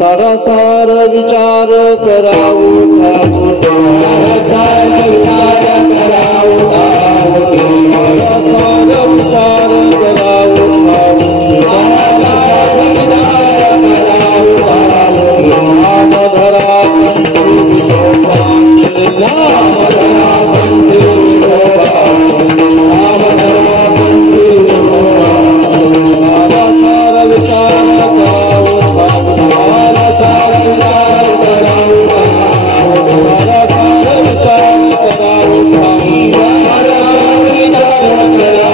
सारासार विचार करावो सारासार विचार करावो सारासार विचार करावो सारासार विचार करावो नाम धरा विचार करावो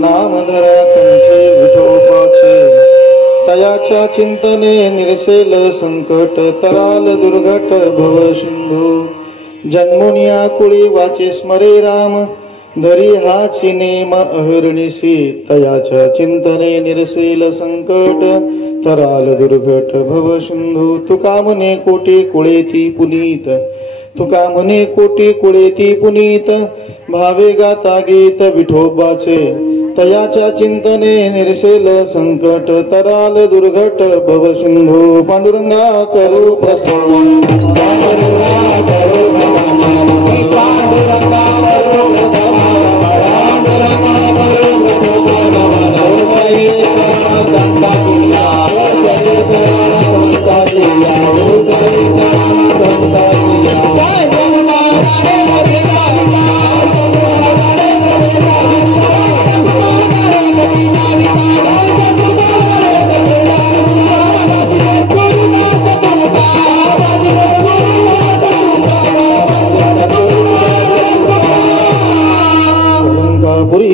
नामधर कंठी विठोबाचे तयाच्या चिंतने निरसेल संकट तराल दुर्घट भव सिंधू जन्मुनिया कुळी वाचे स्मरे राम धरी हाची नेम अहर्निशी तयाच्या चिंतने निरसेल संकट तराल दुर्घट भव सिंधू तुका म्हणे कोटी कुळेती पुनीत तुका म्हणे कोटी कुळेती पुनीत भावे गाता गीत विठोबाचे तयाच्या चिंतने निरसेल संकट तराल दुर्घट भव सिंधू पांडुरंगा करू प्रस्थान पांडुरंगा करू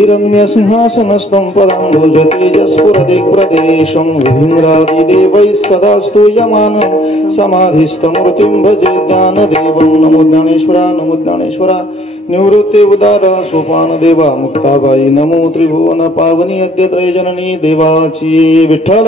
रम्य सिंहासनस्थं पदाम्बुज तेजस्फुरदिक् प्रदेशं विधिन्द्रादिदेवैः सदा स्तूयमानं समाधिस्थं मृत्युं भजे ज्ञानदेवं नमो ज्ञानेश्वरा निवृत्ते उदार सोपान देवा मुक्ताबाई नमो त्रिभुवन पावनी अद्य त्रयजननी देवाची विठ्ठल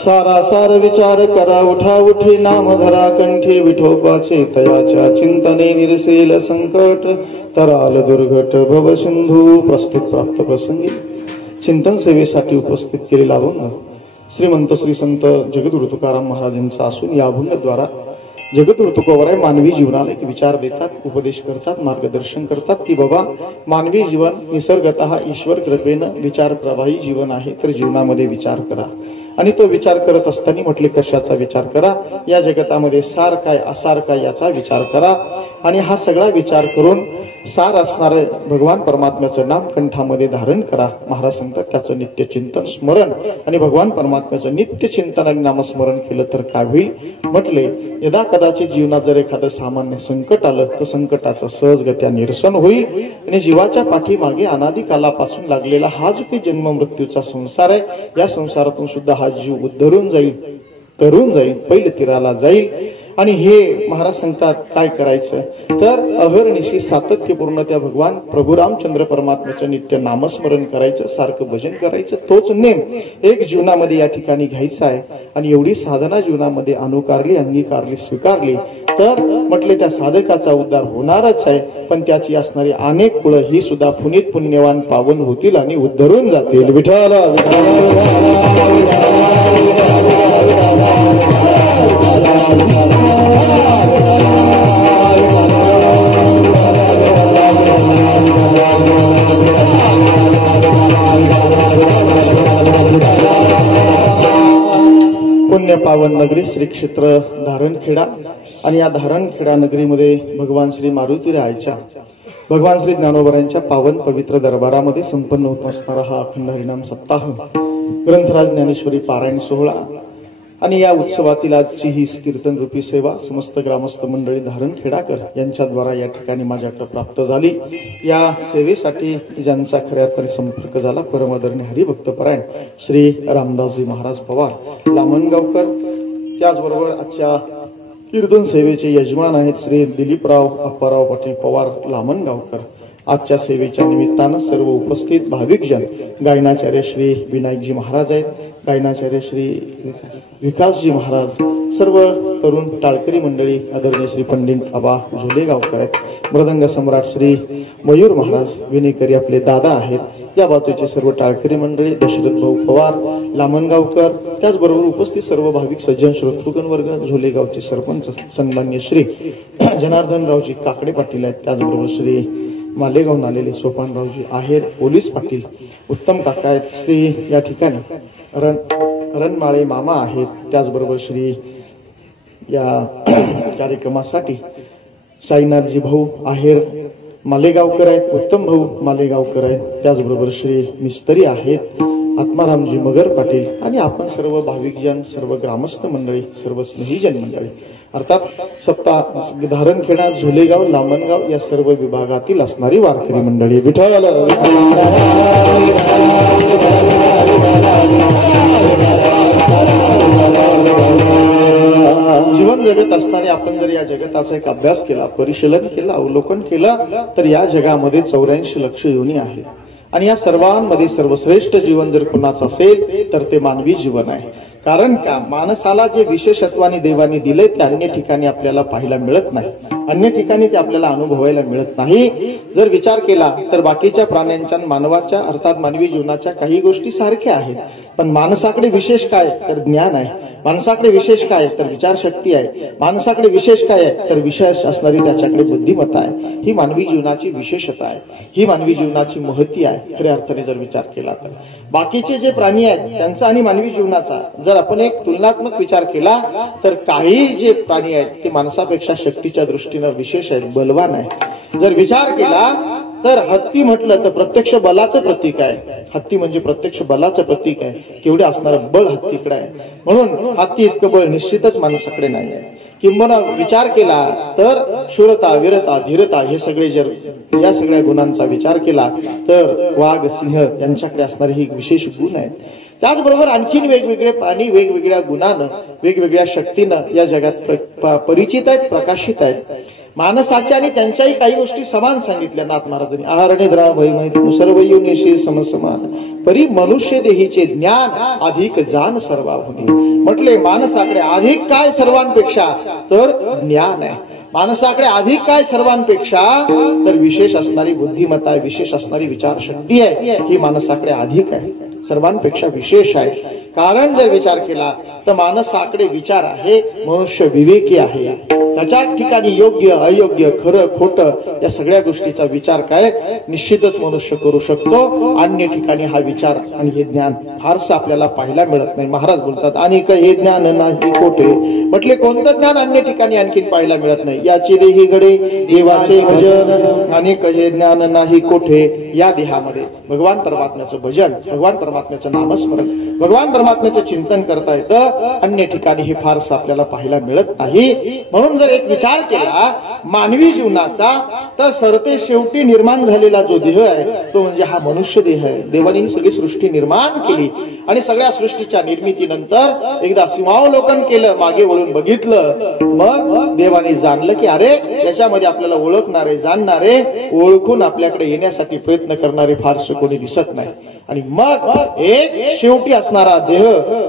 सारा सार विचार करा उठा उठी नाम धरा कंठी विठोबाचे तयाच्या चिंतने निरसेल संकट तराल दुर्घट भव सिंधू प्रस्तुत प्राप्त प्रसंगी चिंतन सेवेसाठी उपस्थित केलेला अभंग श्रीमंत श्री संत जगद्गुरु तुकाराम महाराजांचा असून या अभंगाद्वारा जगद्गुरु तुकोबराय मानवी जीवनाला एक विचार देतात उपदेश करतात मार्गदर्शन करतात की बाबा मानवी जीवन निसर्गतः ईश्वर कृपेनं विचार प्रवाही जीवन आहे तर जीवनामध्ये विचार करा आणि तो विचार करत असताना म्हटले कशाचा विचार करा या जगतामध्ये सार काय असार काय याचा विचार करा आणि हा सगळा विचार करून सार असणारे भगवान परमात्म्याचं नाम कंठामध्ये धारण करा महाराज सांगतात त्याचं नित्य चिंतन स्मरण आणि भगवान परमात्म्याचं नित्य चिंतन आणि नामस्मरण केलं तर काय होईल म्हटले यदा कदाचित जीवनात जर एखादं सामान्य संकट आलं तर संकटाचं सहजगत्या निरसन होईल आणि जीवाच्या पाठीमागे अनादी कालापासून लागलेला हा जो काही जन्म मृत्यूचा संसार आहे या संसारातून सुद्धा हा जीव उद्धरून जाईल तरून जाईल पहिले तीराला जाईल आणि हे महाराज सांगतात काय करायचं तर अहर्निशी सातत्यपूर्ण त्या भगवान प्रभू रामचंद्र परमात्म्याचं नित्य नामस्मरण करायचं सारखं भजन करायचं तोच नेम एक जीवनामध्ये या ठिकाणी घ्यायचा आहे आणि एवढी साधना जीवनामध्ये अनुकारली अंगीकारली स्वीकारली तर म्हटले त्या साधकाचा उद्धार होणारच आहे पण त्याची असणारी अनेक कुळ ही सुद्धा पुनीत पुण्यवान पावन होतील आणि उद्धरून जातील विठ्ठल पुण्य पावन नगरी श्री क्षेत्र धारणखेडा आणि या धारणखेडा नगरीमध्ये भगवान श्री मारुतीरायाच्या भगवान श्री ज्ञानोबरायांच्या पावन पवित्र दरबारामध्ये संपन्न होत असणारा हा अखंड हरिनाम सप्ताह ग्रंथराज ज्ञानेश्वरी पारायण सोहळा आणि या उत्सवातील आजची ही कीर्तन रूपी सेवा समस्त ग्रामस्थ मंडळी धारणखेडाकर यांच्याद्वारा या ठिकाणी माझ्याकडे प्राप्त झाली या सेवेसाठी ज्यांचा खऱ्या अर्थाने संपर्क झाला परमादरणीय हरिभक्तपरायण श्री रामदासजी महाराज पवार लामणगावकर त्याचबरोबर आजच्या कीर्तन सेवेचे यजमान आहेत श्री दिलीपराव अप्पाराव पाटील पवार लामणगावकर आजच्या सेवेच्या निमित्तानं सर्व उपस्थित भाविकजन गायनाचार्य श्री विनायकजी महाराज आहेत गायनाचार्य श्री विकासजी महाराज सर्व तरुण टाळकरी मंडळी आदरणीय श्री पंडित आबा झोलेगावकर आहेत मृदंग सम्राट श्री मयूर महाराज विनेकरी आपले दादा आहेत या बाजूचे सर्व टाळकरी मंडळी दशरथ भाऊ पवार लामणगावकर त्याचबरोबर उपस्थित सर्व भाविक सज्जन श्रोतृगण वर्ग झोलेगावचे सरपंच सन्मान्य श्री जनार्दनरावजी काकडे पाटील आहेत त्याचबरोबर श्री मालेगावून आलेले सोपानरावजी आहेर पोलीस पाटील उत्तम काका आहेत श्री या ठिकाणी रणमाळे मामा आहेत त्याचबरोबर श्री या कार्यक्रमासाठी साईनाथजी भाऊ आहेर मालेगावकर आहेत उत्तम भाऊ मालेगावकर आहेत त्याचबरोबर श्री मिस्त्री आहेत आत्मारामजी मगर पाटील आणि आपण सर्व भाविकजन, सर्व ग्रामस्थ मंडळी, सर्व स्नेहीजन मंडळी, अर्थात सप्ताह धारणखेडा, झुलेगाव, लामणगाव या सर्व विभागातील असणारी वारकरी मंडळी, विठ्ठल जीवन जगत असताना आपण जर या जगताचा एक अभ्यास केला, परिशीलन केलं, अवलोकन केलं तर या जगामध्ये 84 लक्ष योनी आहेत आणि या सर्वांमध्ये सर्वश्रेष्ठ जीवन जर कोणाचं असेल तर ते मानवी जीवन आहे. कारण का, माणसाला जे विशेषत्वाने देवाने दिले ते अन्य ठिकाणी आपल्याला पाहायला मिळत नाही, अन्य ठिकाणी ते आपल्याला अनुभवायला मिळत नाही. जर विचार केला तर बाकीच्या प्राण्यांच्या, मानवाच्या अर्थात मानवी जीवनाच्या काही गोष्टी सारख्या आहेत, पण माणसाकडे विशेष काय तर ज्ञान आहे, माणसाकडे विशेष काय तर विचारशक्ती आहे, माणसाकडे विशेष काय आहे तर विशेष असणारी त्याच्याकडे बुद्धिमत्ता आहे. ही मानवी जीवनाची विशेषता आहे, ही मानवी जीवनाची महती आहे. खऱ्या अर्थाने जर विचार केला तर बाकीचे जे प्राणी आहेत त्यांचा आणि मानवी जीवनाचा जर आपण एक तुलनात्मक विचार केला तर काही जे प्राणी आहेत ते माणसापेक्षा शक्तीच्या दृष्टीनं विशेष आहेत, बलवान आहे. जर विचार केला तर हत्ती म्हटलं तर प्रत्यक्ष बलाचं प्रतीक आहे, हत्ती म्हणजे प्रत्यक्ष बलाचं प्रतीक आहे. केवढे असणारं बळ हत्तीकडे आहे, म्हणून हत्ती इतकं बळ निश्चितच माणसाकडे नाही आहे. किंबहुना विचार केला तर शूरता, वीरता, धीरता हे सगळे जर या सगळ्या गुणांचा विचार केला तर वाघ, सिंह यांच्याकडे असणारे ही विशेष गुण आहेत. त्याचबरोबर आणखीन वेगवेगळे प्राणी वेगवेगळ्या गुणानं, वेगवेगळ्या शक्तीनं या जगात परिचित आहेत, प्रकाशित आहेत. माणसाच्या आणि त्यांच्याही काही गोष्टी समान सांगितल्या नाथ महाराजांनी. आहारणे द्रा वैमैत्री सर्व योनिशी समसमान परी मनुष्य देहीचे ज्ञान अधिक जाण सर्वाहुनी. म्हटले माणसाकडे अधिक काय सर्वांपेक्षा तर ज्ञान आहे, माणसाकडे अधिक काय सर्वांपेक्षा तर विशेष असणारी बुद्धिमत्ता आहे, विशेष असणारी विचारशक्ती आहे. ही माणसाकडे अधिक आहे, सर्वांपेक्षा विशेष आहे. कारण जर विचार केला तर माणसाकडे विचार आहे, मनुष्य विवेकी आहे, त्याच्या ठिकाणी योग्य अयोग्य, खरं खोटं या सगळ्या गोष्टीचा विचार काय निश्चितच मनुष्य करू शकतो. अन्य ठिकाणी हा विचार आणि हे ज्ञान फारसं आपल्याला पाहायला मिळत नाही. महाराज बोलतात अनेक हे ज्ञान नाही कोठे. म्हटले कोणतं ज्ञान अन्य ठिकाणी आणखीन पाहायला मिळत नाही. याची देही घडे देवाचे भजन, अनेक हे ज्ञान नाही कोठे. या देहामध्ये भगवान परमात्म्याचं भजन, भगवान परमात्म्याचं नामस्मरण, भगवान परमात्म्याचं चिंतन करता येतं, अन्य ठिकाणी हे फारसं आपल्याला पाहायला मिळत नाही. म्हणून जर एक विचार केला मानवी जीवनाचा तर सरते शेवटी निर्माण झालेला जो देह आहे तो म्हणजे हा मनुष्य देह आहे. देवाने ही सगळी सृष्टी निर्माण केली आणि सगळ्या सृष्टीच्या निर्मितीनंतर एकदा सीमावलोकन केलं, मागे वळून बघितलं, मग देवाने जाणलं की अरे याच्यामध्ये आपल्याला ओळखणारे, जाणणारे, ओळखून आपल्याकडे येण्यासाठी प्रयत्न करणारे फारसे कोणी दिसत नाही. आणि मग एक शेवटी असणारा देह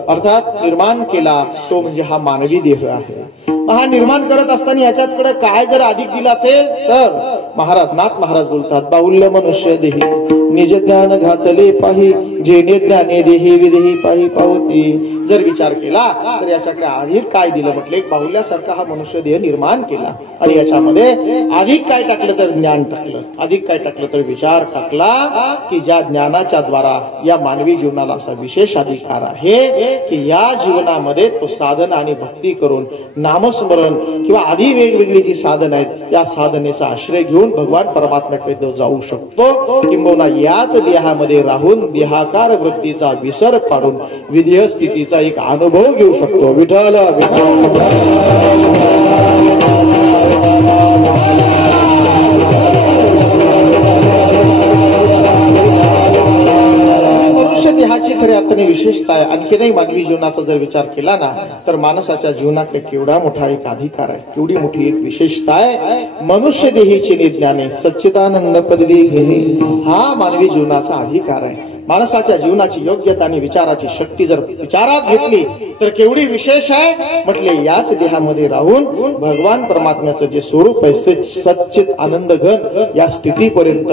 अर्थात निर्माण केला तो म्हणजे हा मानवी देह आहे. हा निर्माण करत असताना याच्याकडे काय जर अधिक दिलं असेल तर महाराज नाथ महाराज बोलतात बाहुल्य मनुष्य देही निज ज्ञान घातले पाही जेणे ज्ञाने देही विदेही पाही पावती. जर विचार केला तर याच्याकडे अधिक काय दिलं. म्हटलं एक बाहुल्यासारखा हा मनुष्य देह निर्माण केला आणि याच्यामध्ये अधिक काय टाकलं तर ज्ञान टाकलं, अधिक काय टाकलं तर विचार टाकला की ज्या ज्ञानाच्या द्वारा या मानवी जीवनाला असा विशेष अधिकार आहे की या जीवनामध्ये तो साधना आणि भक्ती करून नामस्मरण किंवा आधी वेगवेगळी जी साधन आहेत या साधनेचा आश्रय घेऊन भगवान परमात्म्याकडे तो जाऊ शकतो. किंबहुना याच देहामध्ये राहून देहाकार वृत्तीचा विसर पाडून विधेय स्थितीचा एक अनुभव घेऊ शकतो. विठ्ठल मनुष्य देहाची खऱ्या अर्थाने विशेषता आहे. आणखीनही मानवी जीवनाचा जर विचार केला ना तर माणसाच्या जीवनाकडे केवढा मोठा एक अधिकार आहे, केवढी मोठी एक विशेषता आहे. मनुष्य देहीचे ज्ञाने सच्चिदानंद पदवी घेणे हा मानवी जीवनाचा अधिकार आहे. माणसाच्या जीवनाची योग्यता आणि विचाराची शक्ती जर विचारात घेतली तर केवढी विशेष आहे. म्हटले याच देहामध्ये राहून भगवान परमात्म्याचं जे स्वरूप आहे सच्चित आनंद घन या स्थितीपर्यंत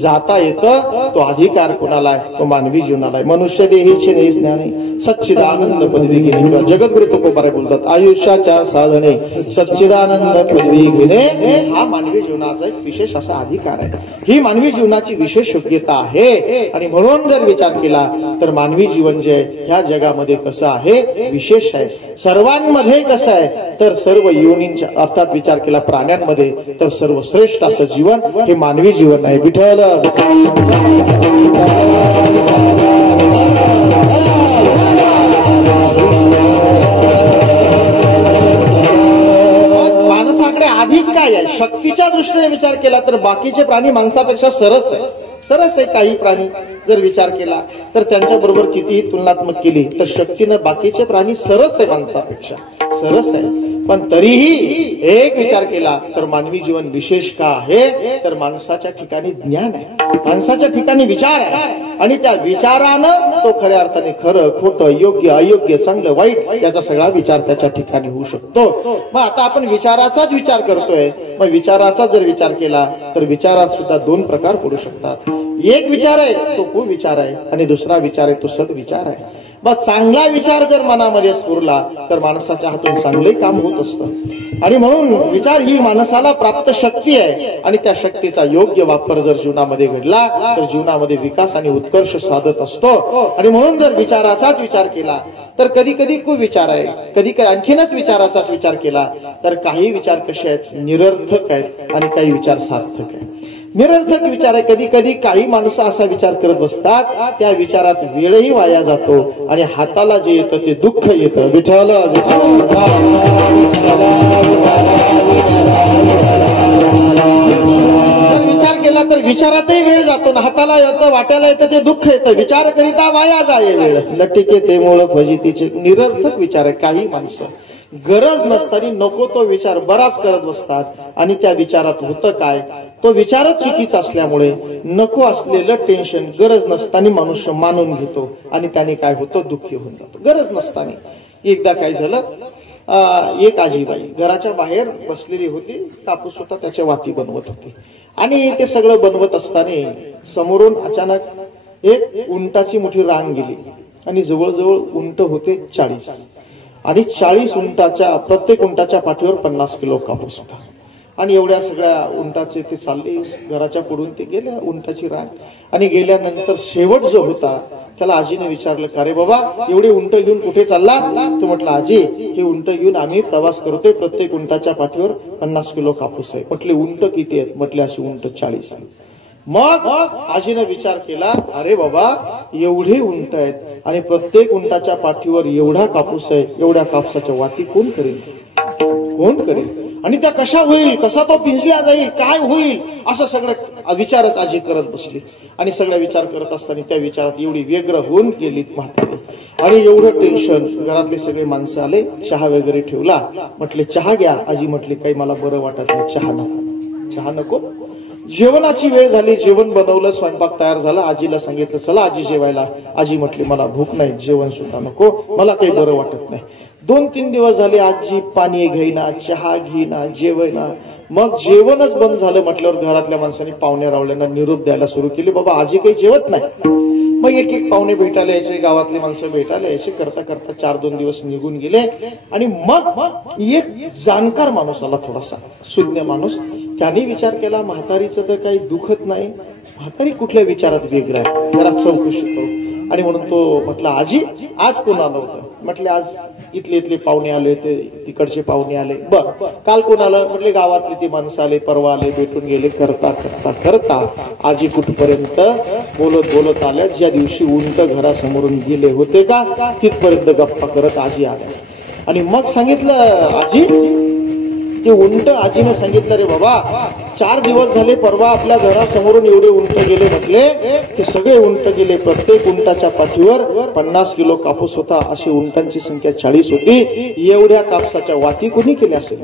जाता येतं. तो अधिकार कोणाला आहे, तो मानवी जीवनाला आहे. मनुष्य देहीचे ज्ञाने सच्चिदानंद पदवी घेणे. जगद्गुरु तुकोबाराय बोलतात आयुष्याच्या साधने सच्चिदानंद पदवी घेणे हा मानवी जीवनाचा एक विशेष असा अधिकार आहे. ही मानवी जीवनाची विशेष योग्यता आहे. आणि म्हणून जर विचार केला तर मानवी जीवन जे ह्या जगामध्ये कसं आहे विशेष आहे. सर्वांमध्ये कसं आहे तर सर्व योनींच्या अर्थात विचार केला प्राण्यांमध्ये तर सर्वश्रेष्ठ असं जीवन हे मानवी जीवन आहे. विठ्ठल काय आहे, शक्तीच्या दृष्टीने विचार केला तर बाकीचे प्राणी माणसापेक्षा सरस आहे काही प्राणी जर विचार केला तर त्यांच्याबरोबर कितीही तुलनात्मक केली तर शक्तीनं बाकीचे प्राणी सरस आहे, माणसापेक्षा सरस आहे. पण तरीही एक विचार केला तर मानवी जीवन विशेष का आहे, तर माणसाच्या ठिकाणी ज्ञान आहे, माणसाच्या ठिकाणी विचार आहे आणि त्या विचारानं तो खऱ्या अर्थाने खरं खोटं योग्य अयोग्य चांगलं वाईट याचा सगळा विचार त्याच्या ठिकाणी होऊ शकतो. मग आता आपण विचाराचाच विचार करतोय, मग विचाराचा जर विचार केला तर विचारात सुद्धा दोन प्रकार पडू शकतात. एक विचार आहे तो कुविचार आहे आणि दुसरा विचार आहे तो सद्विचार आहे. मग चांगला विचार जर मनामध्ये स्फुरला तर माणसाच्या हातून चांगले काम होत असतं आणि म्हणून विचार ही माणसाला प्राप्त शक्ती आहे आणि त्या शक्तीचा योग्य वापर जर जीवनामध्ये घडला तर जीवनामध्ये विकास आणि उत्कर्ष साधत असतो. आणि म्हणून जर विचाराचाच विचार केला तर कधी कधी कुविचार आहे, कधी आणखीनच विचाराचाच विचार केला तर काही विचार कसे आहेत, निरर्थक आहेत आणि काही विचार सार्थक आहेत. निरर्थक विचार आहे, कधी कधी काही माणसं असा विचार करत बसतात त्या विचारात वेळही वाया जातो आणि हाताला जे येतं ते दुःख येतं. विठ्ठल विचार केला तर विचारातही वेळ जातो ना, हाताला येतं वाट्याला येतं ते दुःख येतं, विचार करिता वाया जाये वेळ लटिके ते मूळ फजितीचे. निरर्थक विचार आहे. काही माणसं गरज नसताना नको तो विचार बराच करत बसतात आणि त्या विचारात होतं काय, तो विचारच चुकीचा असल्यामुळे नको असलेलं टेन्शन गरज नसताना मनुष्य मानून घेतो आणि त्याने काय होतं, दुःखी होऊन जातो गरज नसताना. एकदा काय झालं, एक आजीबाई घराच्या बाहेर बसलेली होती, कापूस होता त्याच्या वाती बनवत होती आणि ते सगळं बनवत असताना समोरून अचानक एक उंटाची मोठी रांग गेली आणि जवळजवळ उंट होते 40 आणि 40 उंटाच्या प्रत्येक उंटाच्या पाठीवर 50 किलो कापूस होता आणि एवढ्या सगळ्या उंटाचे ते चालले घराच्या पुढून ते गेल्या उंटाची रांग आणि गेल्यानंतर शेवट जो होता त्याला आजीने विचारलं, का रे बाबा एवढे उंट घेऊन कुठे चालला? तो म्हटलं, आजी हे उंट घेऊन आम्ही प्रवास करतोय, प्रत्येक उंटाच्या पाठीवर 50 किलो कापूस आहे. म्हटले उंट किती आहेत? म्हटले अशी उंट 40 आहेत. मग आजीने विचार केला, अरे बाबा एवढे उंट आहेत आणि प्रत्येक उंटाच्या पाठीवर एवढा कापूस आहे, एवढ्या कापसाच्या वाती कोण करेल, कोण करेल आणि त्या कशा होईल, कसा तो पिंजला जाईल, काय होईल, असं सगळं विचारच आजी करत बसली. आणि सगळा विचार करत असताना त्या विचारात एवढी व्यग्र होऊन गेली म्हातारी आणि एवढं टेन्शन. घरातले सगळे माणसं आले, चहा वगैरे ठेवला. म्हटले चहा घ्या. आजी म्हटली काही मला बरं वाटत नाही, चहा नको, चहा नको. जेवणाची वेळ झाली, जेवण बनवलं, स्वयंपाक तयार झाला. आजीला सांगितलं चला आजी जेवायला. आजी म्हटली मला भूक नाही, जेवण सुद्धा नको, मला काही बरं वाटत नाही. 2-3 दिवस झाले आजी पाणी घेईना, चहा घेईना, जेवायना. मग जेवणच बंद झालं म्हटल्यावर घरातल्या माणसांनी पाहुण्या रावल्यांना निरोप द्यायला सुरू केली, बाबा आजी काही जेवत नाही. मग एक पाहुणे भेटायला यायचे, गावातले माणसं भेटायला यायचे. करता करता 4-2 दिवस निघून गेले आणि मग एक जाणकार माणूस आला, थोडासा सुज्ञ माणूस. त्याने विचार केला म्हातारीचं तर काही दुखत नाही, म्हातारी कुठल्या विचारात वेगळं आहे, जरा चौकशी करू. आणि म्हणून तो म्हटला, आजी आज कोण आलं होतं? म्हटले आज इथले पाहुणे आले, ते तिकडचे पाहुणे आले. बर काल कोण आलं? म्हटले गावातले ते माणसं आले, परवा आले, भेटून गेले. करता करता करता आजी कुठपर्यंत बोलत आल्या, ज्या दिवशी उंट घरासमोरून गेले होते का तिथपर्यंत गप्पा करत आजी आल्या. आणि मग सांगितलं आजी ते उंट. आजीने सांगितलं रे बाबा 4 दिवस झाले, परवा आपल्या घरासमोरून एवढे उंट गेले. म्हटले ते सगळे उंट गेले, प्रत्येक उंटाच्या पाठीवर 50 किलो कापूस होता. अशी उंटांची संख्या 40 होती. एवढ्या कापसाच्या वाती कोणी केल्या असेल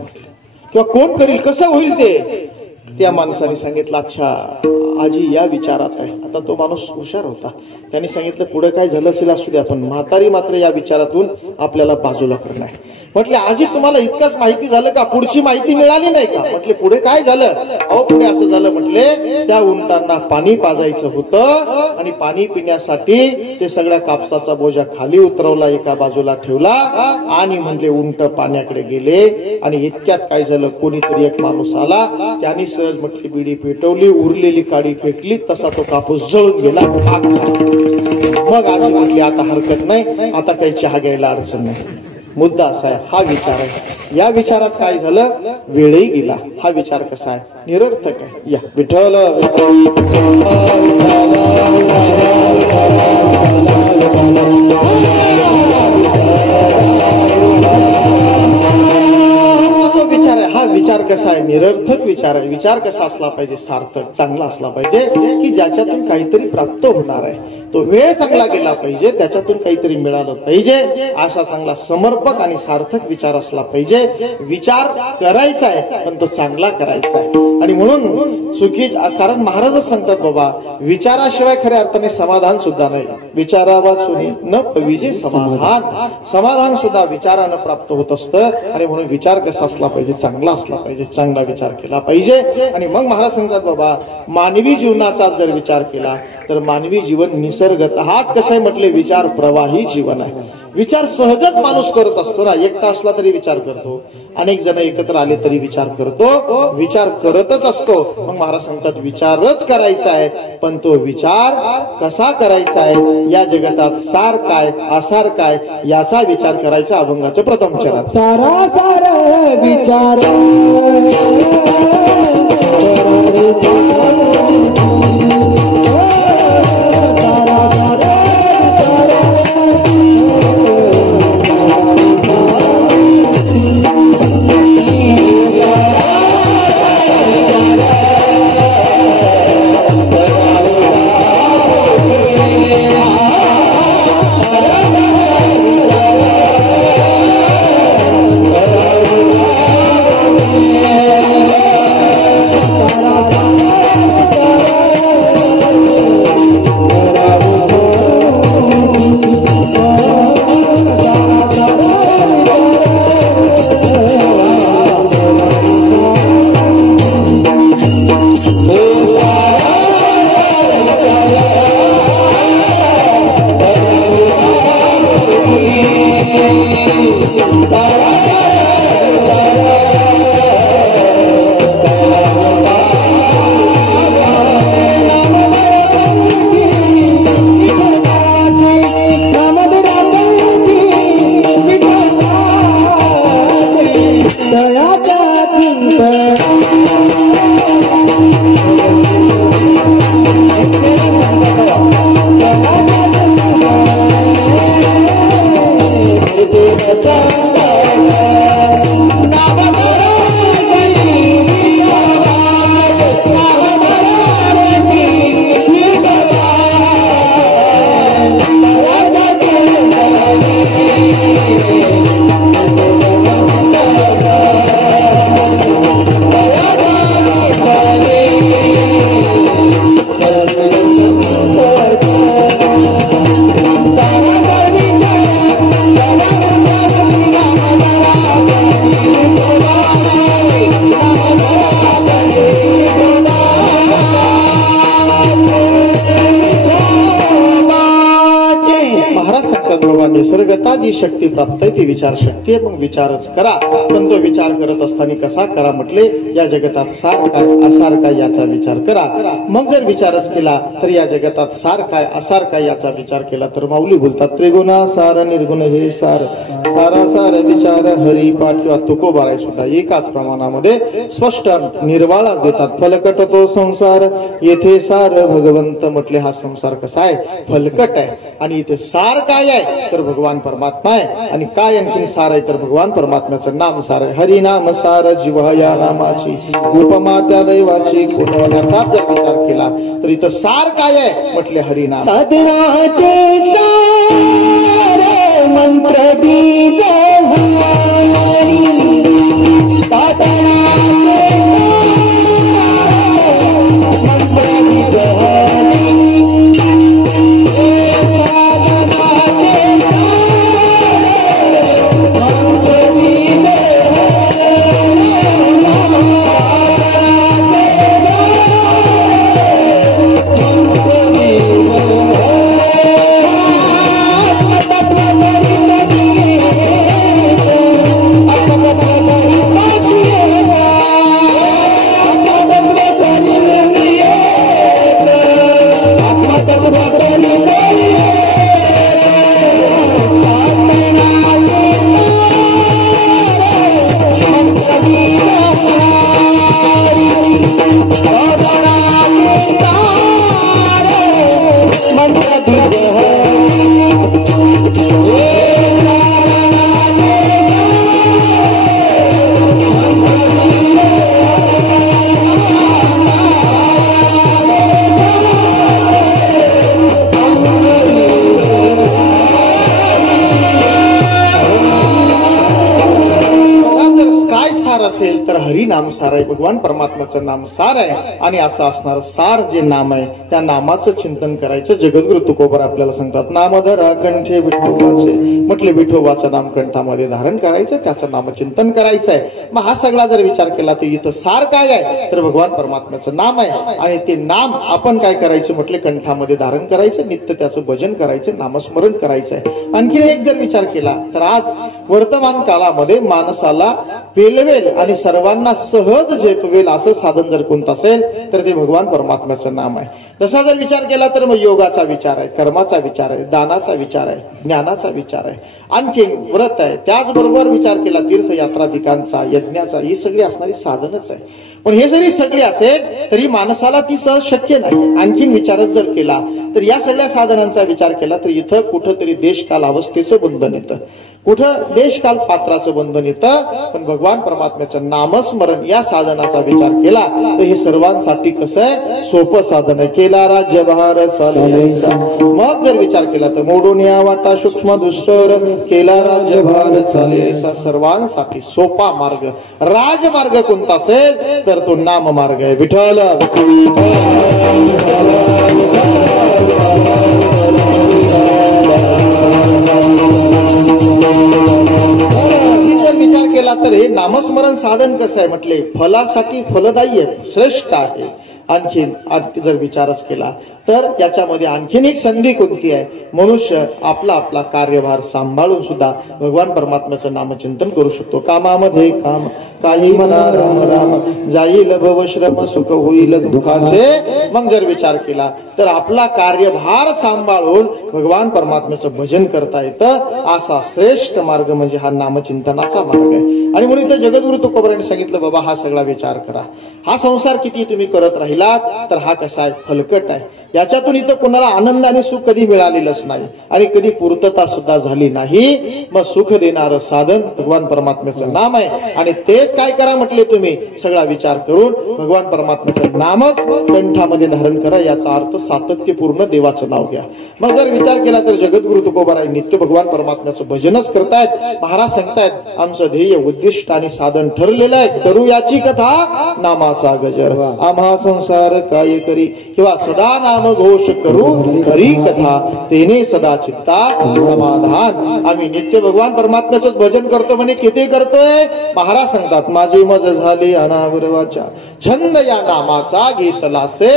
किंवा कोण करील, कसं होईल ते? त्या माणसाने सांगितलं अच्छा आजी या विचारात आहे. आता तो माणूस हुशार होता, त्यांनी सांगितलं पुढे काय झालं असेल असू द्या, पण म्हातारी मात्र या विचारातून आपल्याला बाजूला करणार. म्हटले आजी तुम्हाला इतकंच माहिती झालं का, पुढची माहिती मिळाली नाही का? म्हटले पुढे काय झालं? अहो पुढे असं झालं, म्हटले त्या उंटांना पाणी पाजायचं होतं आणि पाणी पिण्यासाठी ते सगळ्या कापसाचा बोजा खाली उतरवला, एका बाजूला ठेवला आणि म्हणजे उंट पाण्याकडे गेले. आणि इतक्यात काय झालं, कोणीतरी एक माणूस आला, त्याने सहज म्हटली बिडी पेटवली, उरलेली काडी फेकली, तसा तो कापूस जळून गेला, आग झाली. मग आजी म्हटली आता हरकत नाही, आता काही चहा घ्यायला अडचण नाही. मुद्दा असा आहे, हा विचार आहे. या विचारात काय झालं, वेळही गेला. हा विचार कसा आहे, निरर्थक आहे. या विठ्ठल विचार आहे, हा विचार कसा आहे? निरर्थक विचार आहे. विचार कसा असला पाहिजे? सार्थक, चांगला असला पाहिजे, की ज्याच्यातून काहीतरी प्राप्त होणार आहे. तो वेळ चांगला गेला पाहिजे, त्याच्यातून काहीतरी मिळालं पाहिजे, असा चांगला समर्पक आणि सार्थक विचार असला पाहिजे. विचार करायचा आहे, पण तो चांगला करायचा आहे. आणि म्हणून सुखी, कारण महाराजच सांगतात बाबा, विचाराशिवाय खऱ्या अर्थाने समाधान सुद्धा नाही. विचारावाचुनी न पविजे समाधान. समाधान सुद्धा विचारानं प्राप्त होत असतं. आणि म्हणून विचार कसा असला पाहिजे? चांगला असला पाहिजे, चांगला विचार केला पाहिजे. आणि मग महाराज सांगतात बाबा, मानवी जीवनाचा जर विचार केला तर मानवी जीवन निसर्गत, हाच कसं म्हटले, विचार प्रवाही जीवन आहे. विचार सहजच माणूस करत असतो ना. एकटा असला तरी विचार करतो, अनेक जण एकत्र आले तरी विचार करतो, विचार करतच असतो. मग महाराज सांगतात विचारच करायचा आहे, पण तो विचार कसा करायचा आहे? या जगतात सार काय, आसार काय, याचा विचार करायचा अभंगाचे प्रथम चरण. सारा सार विचार निसर्गता जी शक्ती प्राप्त आहे ती विचार शक्ती आहे. मग विचारच करा, पण तो विचार करत असताना कसा करा म्हटले, या जगतात सार काय, आसार काय याचा विचार करा. मग जर विचारच केला तर या जगतात सार काय, आसार काय याचा विचार केला तर माऊली बोलतात, त्रिगुणा सार निर्गुण हे सार, सारासार विचार हरिपाठ किंवा तुकोबाराय सुद्धा एकाच प्रमाणामध्ये स्पष्ट निर्वाळा देतात. फलकट तो संसार, येथे सार भगवंत म्हटले. हा संसार कसा आहे? फलकट आहे. आणि इथे सार काय आहे तर भगवान परमात्मा आहे. आणि काय आणखी सार आहे तर भगवान परमात्म्याचं नाम सार आहे. हरिनाम सार जीव या नामाची, उपमा त्या दैवाची. गुणवत्तात जर विचार केला तर इथं सार काय आहे म्हटले, हरिनाम. साधनाचे सार मंत्र बीज हरी, साधनाचे मंत्र बीज हरी, असेल तर हरी नाम सार आहे, भगवान परमात्म्याचं नाम सार आहे. आणि असं असणार सार जे नाम आहे त्या नामाचं चिंतन करायचं. जगद्गुरु तुकोबर आपल्याला सांगतात, नामधरा कंठे विठोबाचे. म्हटले विठोबाचं नाम कंठामध्ये धारण करायचं, त्याचं नामचिंतन करायचंय. मग हा सगळा जर विचार केला तर इथं सार काय आहे तर भगवान परमात्म्याचं नाम आहे. आणि ते नाम आपण काय करायचं म्हटले कंठामध्ये धारण करायचं, नित्य त्याचं भजन करायचं, नामस्मरण करायचंय. आणखी एक जर विचार केला तर आज वर्तमान काळामध्ये माणसाला पेलवेल आणि सर्वांना सहज झेपवेल असं साधन जर कोणतं असेल तर ते भगवान परमात्म्याचं नाम आहे. तसा जर विचार केला तर मग योगाचा विचार आहे, कर्माचा विचार आहे, दानाचा विचार आहे, ज्ञानाचा विचार आहे, आणखी व्रत आहे. त्याचबरोबर विचार केला तीर्थयात्राधिकांचा, यज्ञाचा, ही सगळी असणारी साधनच आहे. पण हे जरी सगळे असेल तरी माणसाला ती सहज शक्य नाही. आणखीन विचारच जर केला तर या सगळ्या साधनांचा विचार केला तर इथं कुठंतरी देशकाल अवस्थेचं बंधन येतं, कुठं देशकाल पात्राचं बंधन येतं. पण भगवान परमात्म्याचं नामस्मरण या साधनाचा विचार केला तर हे सर्वांसाठी कसं आहे, सोपं साधन आहे. केला राज्यभार चालायचा. मग जर विचार केला तर मोडून या वाटा सूक्ष्म दुस्तर, केला राज्यभार चालायचा. सर्वांसाठी सोपा मार्ग, राजमार्ग कोणता असेल तर तो नाम मार्ग आहे. विठ्ठल विचार केला तर हे नामस्मरण साधन कसं आहे म्हटले, फलासाठी फलदायी आहे, श्रेष्ठ आहे. आणखीन जर विचारच केला तर याच्यामध्ये आणखीन एक संधी कोणती आहे, मनुष्य आपला आपला कार्यभार सांभाळून सुद्धा भगवान परमात्म्याचं नामचिंतन करू शकतो. कामामध्ये काम, काही म्हणा राम राम, जाईल भवश्रम सुख होईल दुःखाचे. मग जर विचार केला तर आपला कार्यभार सांभाळून भगवान परमात्म्याचं भजन करता येतं. असा श्रेष्ठ मार्ग म्हणजे हा नामचिंतनाचा मार्ग आहे. आणि म्हणून इथं जगद्गुरु तुकोबारांनी सांगितलं, बाबा हा सगळा विचार करा. हा संसार किती तुम्ही करत राहिलात तर हा कसा आहे, फलकट आहे. याच्यातून इथं कोणाला आनंद आणि सुख कधी मिळालेलंच नाही आणि कधी पूर्तता सुद्धा झाली नाही. मग सुख देणारं साधन भगवान परमात्म्याचं नाम आहे. आणि तेच काय करा म्हटले, तुम्ही सगळा विचार करून भगवान परमात्म्याचं नामच कंठामध्ये धारण करा. याचा अर्थ सातत्यपूर्ण देवाचं नाव घ्या. मग जर विचार केला तर जगद्गुरु तुकोबाराय नित्य भगवान परमात्म्याचं भजनच करतायत. महाराज सांगतायत, आमचं ध्येय उद्दिष्ट आणि साधन ठरलेलं आहे, करू याची कथा नामाचा गजर. आम्हा संसार काय करी किंवा सदा नाम घोष करू खरी कथा, तेने सदा चित्ता समाधान. आम्ही नित्य भगवान परमात्म्याचं भजन करतो. म्हणे किती करतोय, महाराज सांगतात, माझी मज झाली अनावरवाचा छंद या नामाचा घेतलासे.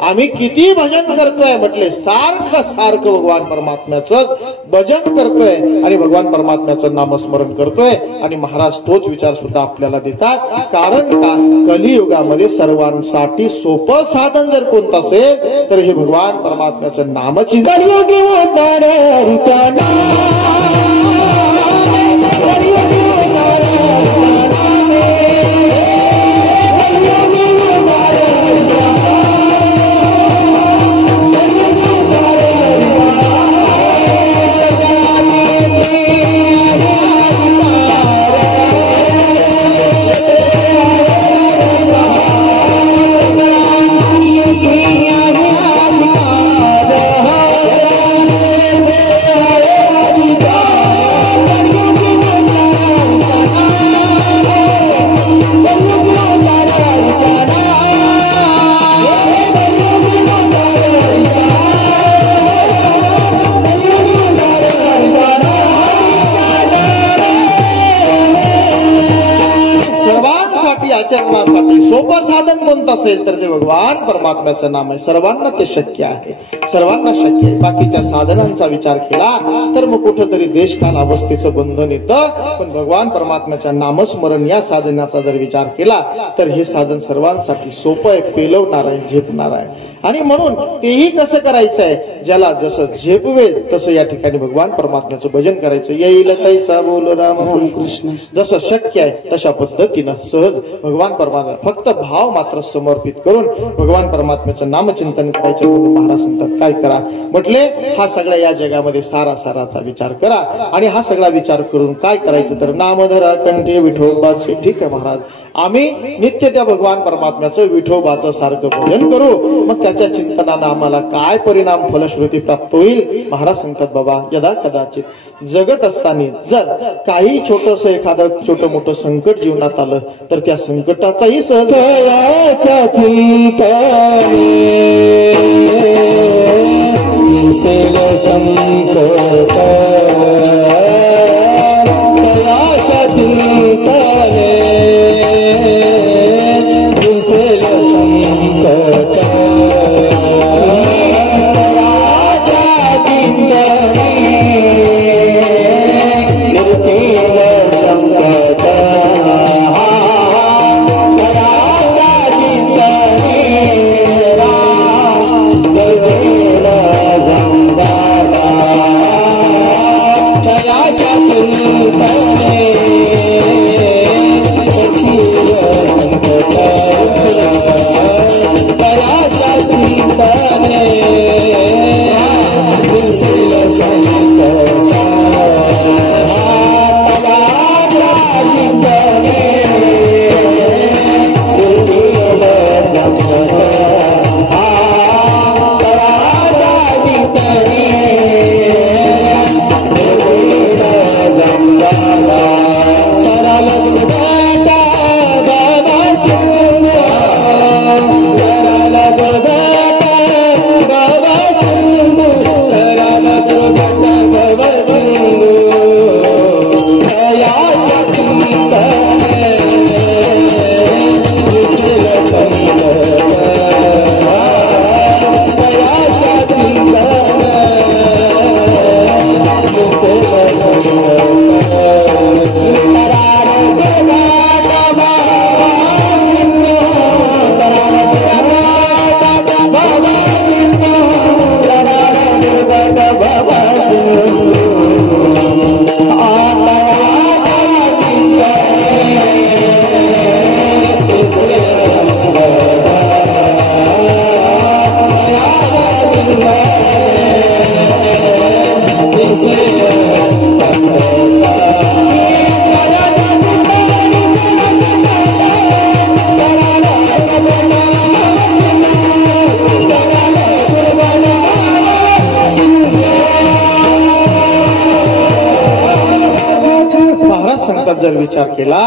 आम्ही किती भजन करतोय म्हटले, सारखं सारखं भगवान परमात्म्याचं भजन करतोय आणि भगवान परमात्म्याचं नामस्मरण करतोय. आणि महाराज तोच विचार सुद्धा आपल्याला देतात. कारण का, कलियुगामध्ये सर्वांसाठी सोपं साधन जर कोणतं असेल तर हे भगवान परमात्म्याचं नामचिंतन. आचरणासाठी सोपं साधन कोणतं असेल तर ते भगवान परमात्म्याचं नाम आहे. सर्वांना ते शक्य आहे, सर्वांना शक्य आहे. बाकीच्या साधनांचा विचार केला तर मग कुठंतरी देशकाल अवस्थेचं बंधन येतं. पण भगवान परमात्म्याच्या नामस्मरण या साधनाचा जर विचार केला तर हे साधन सर्वांसाठी सोपं आहे, पेलवणार आहे, झेपणार आहे. आणि म्हणून तेही कसं करायचं आहे, ज्याला जसं झेपवेल तसं या ठिकाणी भगवान परमात्म्याचं भजन करायचं. येईल तैसा बोल राम कृष्ण, जसं शक्य आहे तशा पद्धतीनं सहज भगवान परमात्मा, फक्त भाव मात्र समर्पित करून भगवान परमात्म्याचं नामचिंतन करायचं. महाराज सांगतात काय करा म्हटले, हा सगळा या जगामध्ये सारासाराचा विचार करा. आणि हा सगळा विचार करून काय करायचं तर नामधरा कंठे विठोबाचे. ठीक आहे महाराज, आम्ही नित्य त्या भगवान परमात्म्याचं विठोबाचं सारखं भजन करू. मग त्याच्या चिंतनानं आम्हाला काय परिणाम फलश्रुती प्राप्त होईल. महाराज सांगतात बाबा, यदा कदाचित जगत असताना जर काही छोटस एखादं छोटं मोठं संकट जीवनात आलं तर त्या संकटाचाही सहज तयाच्या चिंतने दिसेल संकट तयाच्या चिंतने दिसेल संकट जर विचार केला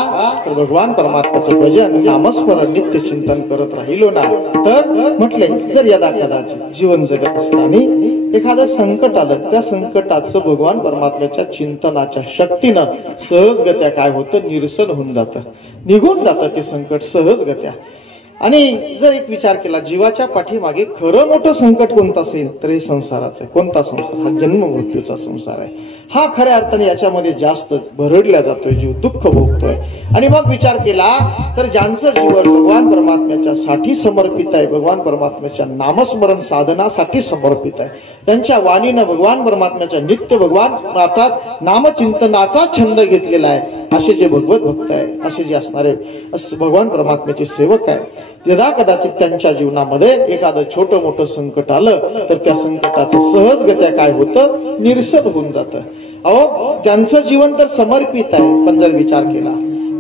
तर भगवान परमात्म्याचं भजन नामस्मरण नित्य चिंतन करत राहिलो ना तर म्हटले जर यदा कदाचित जीवन जगत असताना एखादं संकट आलं त्या संकटाचं भगवान परमात्म्याच्या चिंतनाच्या शक्तीनं सहजगत्या काय होतं निरसन होऊन जातं निघून जातं ते संकट सहजगत्या आणि जर एक विचार केला जीवाच्या पाठीमागे खरं मोठं संकट कोणतं असेल तर हे संसाराचं आहे कोणता संसार हा जन्म मृत्यूचा संसार आहे हा खऱ्या अर्थाने याच्यामध्ये जास्त भरडला जातोय जीव दुःख भोगतोय आणि मग विचार केला तर ज्यांचं जीवन भगवान परमात्म्याच्या साठी समर्पित आहे भगवान परमात्म्याच्या नामस्मरण साधनासाठी समर्पित आहे त्यांच्या वाणीनं भगवान परमात्म्याच्या नित्य भगवान अर्थात नामचिंतनाचा छंद घेतलेला आहे असे जे भगवत भक्त आहे असे जे असणारे भगवान परमात्म्याचे सेवक आहे यदा कदाचित त्यांच्या जीवनामध्ये एखादं छोटं मोठं संकट आलं तर त्या संकटाचं सहजगत्या काय होतं निरसन होऊन जातं अहो त्यांचं जीवन तर समर्पित आहे पण जर विचार केला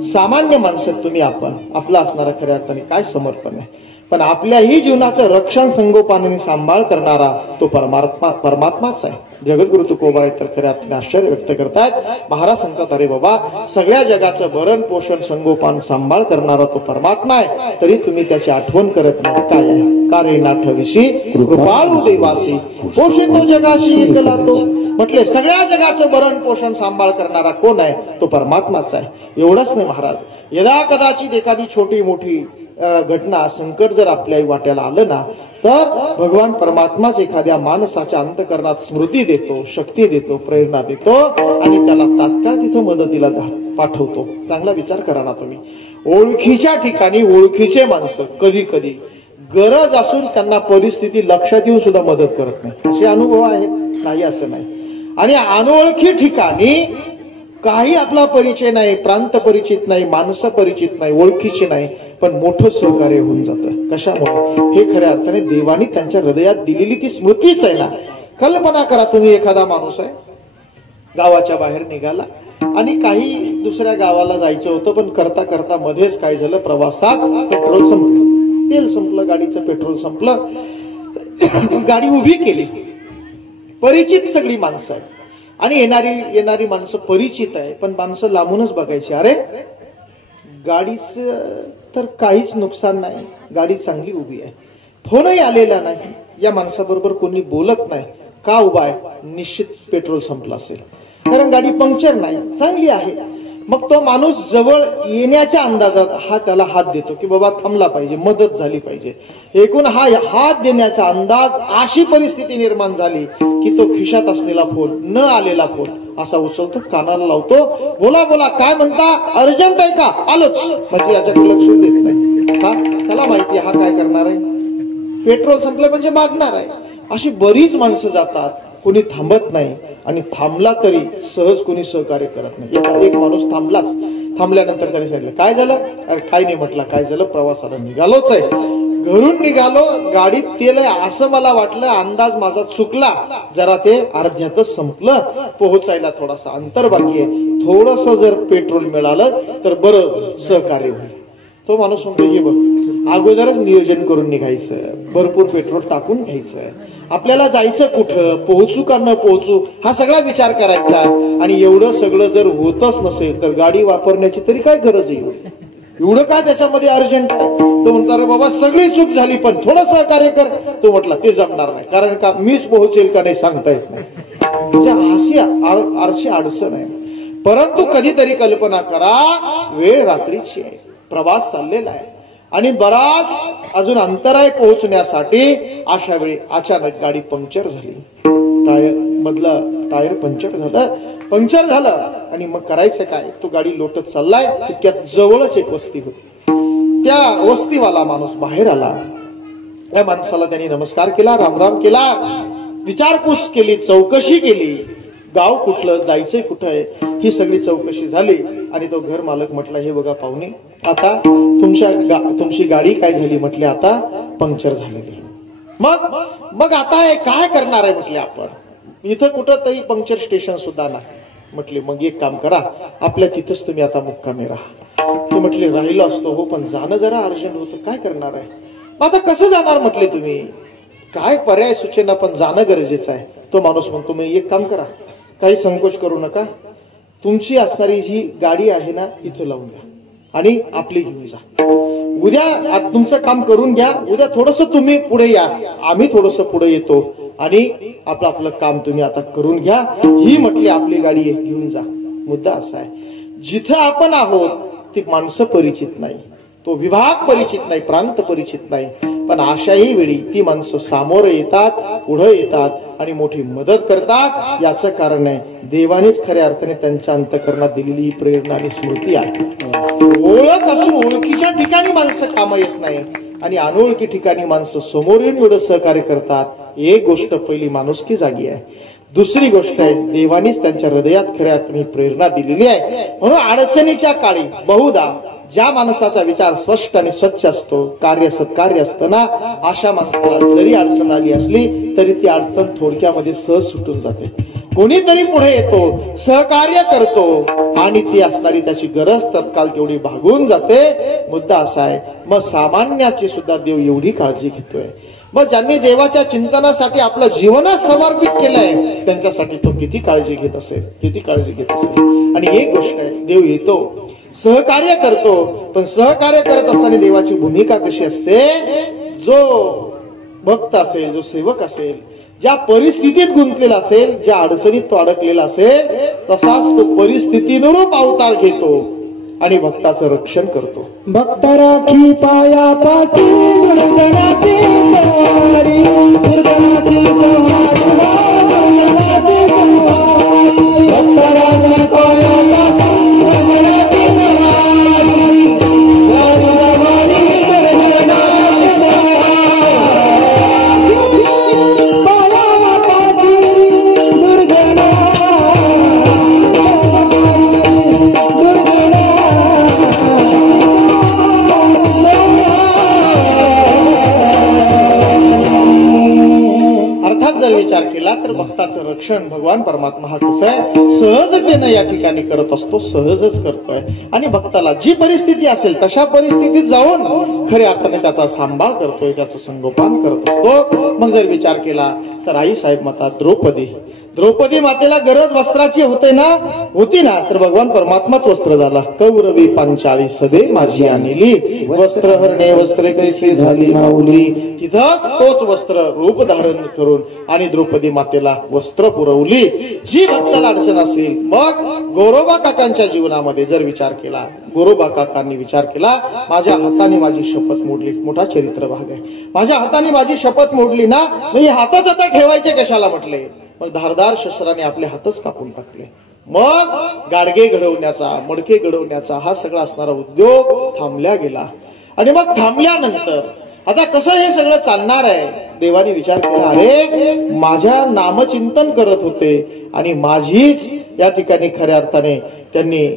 सामान्य माणसं तुम्ही आपण आपलं असणारा खऱ्या अर्थाने काय समर्पण आहे पण आपल्याही जीवनाचं रक्षण संगोपनाने सांभाळ करणारा तो परमात्माच आहे जगद्गुरु तुकोबा तर खऱ्या अर्थाने आश्चर्य व्यक्त करतायत महाराज सांगतात अरे बाबा सगळ्या जगाचं भरण पोषण संगोपन सांभाळ करणारा तो परमात्मा आहे तरी तुम्ही त्याची आठवण करत नाही काय आहे कारेनाठविषी कृपाळू देवासी पोषितो जगाशी एकला तो म्हटले सगळ्या जगाचं भरण पोषण सांभाळ करणारा कोण आहे तो परमात्माच आहे एवढंच नाही महाराज यदा कदाचित एखादी छोटी मोठी घटना संकट जर आपल्या वाट्याला आलं ना तर भगवान परमात्माच एखाद्या माणसाच्या अंतकरणात स्मृती देतो शक्ती देतो प्रेरणा देतो आणि त्याला तात्काळ तिथं मदतीला पाठवतो चांगला विचार करा ना तुम्ही ओळखीच्या ठिकाणी ओळखीचे माणसं कधी कधी गरज असून त्यांना परिस्थिती लक्षात येऊन सुद्धा मदत करत नाही असे अनुभव आहेत नाही असं नाही आणि अनोळखी ठिकाणी काही आपला परिचय नाही प्रांत परिचित नाही माणसं परिचित नाही ओळखीची नाही पण मोठं सहकार्य होऊन जातं कशामुळे हे खऱ्या अर्थाने देवानी त्यांच्या हृदयात दिलेली ती स्मृतीच आहे ना कल्पना करा तुम्ही एखादा माणूस आहे गावाच्या बाहेर निघाला आणि काही दुसऱ्या गावाला जायचं होतं पण करता करता मध्येच काय झालं प्रवासात पेट्रोल संपलं तेल संपलं गाडीचं पेट्रोल संपलं गाडी उभी केली परिचित सगळी माणसं आहेत आणि येणारी माणसं परिचित आहे, पण माणसं लांबूनच बघायची. अरे गाडीचं तर काहीच नुकसान नाही, गाडी चांगली उभी आहे, फोनही आलेला नाही, या माणसाबरोबर कोणी बोलत नाही. का उभा आहे? निश्चित पेट्रोल संपलं असेल, कारण गाडी पंक्चर नाही, चांगली आहे. मग तो माणूस जवळ येण्याच्या अंदाजात हा त्याला हात देतो की बाबा थांबला पाहिजे, मदत झाली पाहिजे. एकूण हा हात देण्याचा अंदाज, अशी परिस्थिती निर्माण झाली की तो खिशात असलेला फोन, न आलेला फोन असा उचलतो, कानाला लावतो, बोला बोला काय म्हणता, अर्जंट आहे का, आलोच, म्हणजे याच्याकडे लक्ष देत नाही. का? त्याला माहिती हा काय करणार आहे, पेट्रोल संपलं म्हणजे मागणार आहे. अशी बरीच माणसं जातात, कोणी थांबत नाही, आणि थांबला तरी सहज कोणी सहकार्य करत नाही. एक माणूस थांबलाच, थांबल्यानंतर त्याने सांगितलं काय झालं, अरे काय नाही म्हटलं, काय झालं, प्रवासाला निघालोच आहे, घरून निघालो, गाडीत तेल आहे असं मला वाटलं, अंदाज माझा चुकला, जरा ते अर्ध्यातच संपलं, पोहोचायला थोडासा अंतर बाकी आहे, थोडस जर पेट्रोल मिळालं तर बरं सहकार्य होईल. तो माणूस म्हणतो हे बघ, अगोदरच नियोजन करून निघायचं, भरपूर पेट्रोल टाकून घ्यायचं, आपल्याला जायचं कुठं, पोहोचू का न पोहोचू हा सगळा विचार करायचा. आणि एवढं सगळं जर होतच नसेल तर गाडी वापरण्याची तरी काय गरज आहे, एवढं काय त्याच्यामध्ये अर्जंट आहे. तो म्हणतो अरे बाबा सगळी चूक झाली पण थोडं सहकार्य कर. तो म्हटला ते जमणार नाही, कारण का मीच पोहोचेल का नाही सांगता येत नाही. म्हणजे अशी अडचण आहे. परंतु कधीतरी कल्पना करा, वेळ रात्रीची आहे, प्रवास चाललेला आहे आणि बराच अजून अंतर आहे पोहोचण्यासाठी. अशा वेळी अचानक गाडी पंक्चर झाली, टायर पंक्चर झालं आणि मग करायचं काय, तो गाडी लोटत चाललाय, तितक्यात जवळच एक वस्ती होती. त्या वस्तीवाला माणूस बाहेर आला, त्या माणसाला त्यांनी नमस्कार केला, रामराम केला, विचारपूस केली, चौकशी केली, गाव कुठलं, जायचंय कुठं आहे, ही सगळी चौकशी झाली. आणि तो घर मालक म्हटला हे बघा पाहुणे, आता तुमची गाडी काय झाली, म्हटले आता पंक्चर झालेली. मग आता काय करणार आहे, म्हटले आपण इथं कुठं तरी पंक्चर स्टेशन सुद्धा नाही. म्हटले मग एक काम करा, आपल्या तिथंच तुम्ही आता मुक्कामी राहा. ते म्हटले राहिलो असतो हो, पण जाणं जरा अर्जंट होतं, काय करणार आहे, आता कसं जाणार, म्हटले तुम्ही काय पर्याय सूचना, पण जाणं गरजेचं आहे. तो माणूस म्हणतो तुम्ही एक काम करा, काही संकोच करू नका, तुमची असणारी जी गाडी आहे ना इथं लावून घ्या आणि आपली घेऊन जा, उद्या तुमचं काम करून घ्या, उद्या थोडस तुम्ही पुढे या, आम्ही थोडस पुढे येतो आणि आपलं काम तुम्ही आता करून घ्या. ही म्हटली आपली गाडी घेऊन जा. मुद्दा असा आहे, जिथं आपण आहोत ती माणसं परिचित नाही, तो विभाग परिचित नाही, प्रांत परिचित नाही, पण अशाही वेळी ती माणसं सामोरे येतात, पुढे येतात आणि मोठी मदत करतात. याचं कारण आहे देवानेच खऱ्या अर्थाने त्यांच्या अंतःकरणात दिलेली ही प्रेरणा आणि स्मृती आहे. ओळख असून ओळखीच्या ठिकाणी माणसं कामं येत नाही आणि अनोळखी ठिकाणी माणसं समोर येऊन एवढं सहकार्य करतात. एक गोष्ट पहिली माणुसकी जागी आहे, दुसरी गोष्ट आहे देवानीच त्यांच्या हृदयात खऱ्या अर्थाने प्रेरणा दिलेली आहे. म्हणून अडचणीच्या काळी बहुधा ज्या माणसाचा विचार स्पष्ट आणि स्वच्छ असतो, कार्य सत्कार्य असताना, अशा माणसाला जरी अडचण आली असली तरी ती अडचण थोडक्यामध्ये सहज सुटून जाते. कोणीतरी पुढे येतो, सहकार्य करतो आणि ती असणारी त्याची गरज तत्काल तेवढी भागून जाते. मुद्दा असा आहे, मग सामान्याची सुद्धा देव एवढी काळजी घेतोय. मग ज्यांनी देवाच्या चिंतनासाठी आपलं जीवनच समर्पित केलंय त्यांच्यासाठी तो किती काळजी घेत असेल, किती काळजी घेत असेल. आणि एक गोष्ट आहे, देव येतो, सहकार्य करतो, पण सहकार्य करत असताना देवाची भूमिका कशी असते, जो भक्त असेल, जो सेवक असेल, ज्या परिस्थितीत गुंतलेला असेल, ज्या अडचणीत तो अडकलेला असेल, तसाच तो परिस्थितीनुरूप अवतार घेतो आणि भक्ताचं रक्षण करतो. भक्त राखी पायापासी गुणगणाची सवारी, गुणगणाची सवारी, भक्त राखी पायापासी गुणगणाची सवारी, गुणगणाची सवारी, पायापासी दुर्गणा जर विचार केला तर भक्ताचं रक्षण भगवान परमात्मा हा कसं आहे, सहजतेनं या ठिकाणी करत असतो, सहजच करतोय. आणि भक्ताला जी परिस्थिती असेल तशा परिस्थितीत जाऊन खऱ्या अर्थाने त्याचा सांभाळ करतोय, त्याचं संगोपन करत असतो. मग जर विचार केला तर आई साहेब म्हणतात, द्रौपदी मातेला गरज वस्त्राची होती ना तर भगवान परमात्माच वस्त्र झाला. कौरवी पांचाळी सदे माझी आणली, वस्त्र हरणे वस्त्रे कैसे झाली माऊली. तिथंच तोच वस्त्र रूप धारण करून आणि द्रौपदी मातेला वस्त्र पुरवली. जी भक्ताला अडचण असेल, मग गोरोबा काकांच्या जीवनामध्ये जर विचार केला, गोरोबा काकांनी विचार केला, माझ्या हाताने माझी शपथ मोडली. मोठा चरित्र भाग आहे. माझ्या हाताने माझी शपथ मोडली ना, म्हणजे हातच आता ठेवायचे कशाला म्हटले. मग धारदार शस्त्राने आपले हातच कापून टाकले. मग गाडगे घडवण्याचा, मडके घडवण्याचा हा सगळा असणारा उद्योग थांबल्या गेला. आणि मग थांबल्यानंतर आता कसं हे सगळं चालणार आहे. देवाने विचार केला, अरे माझ्या नामचिंतन करत होते आणि माझीच या ठिकाणी खऱ्या अर्थाने त्यांनी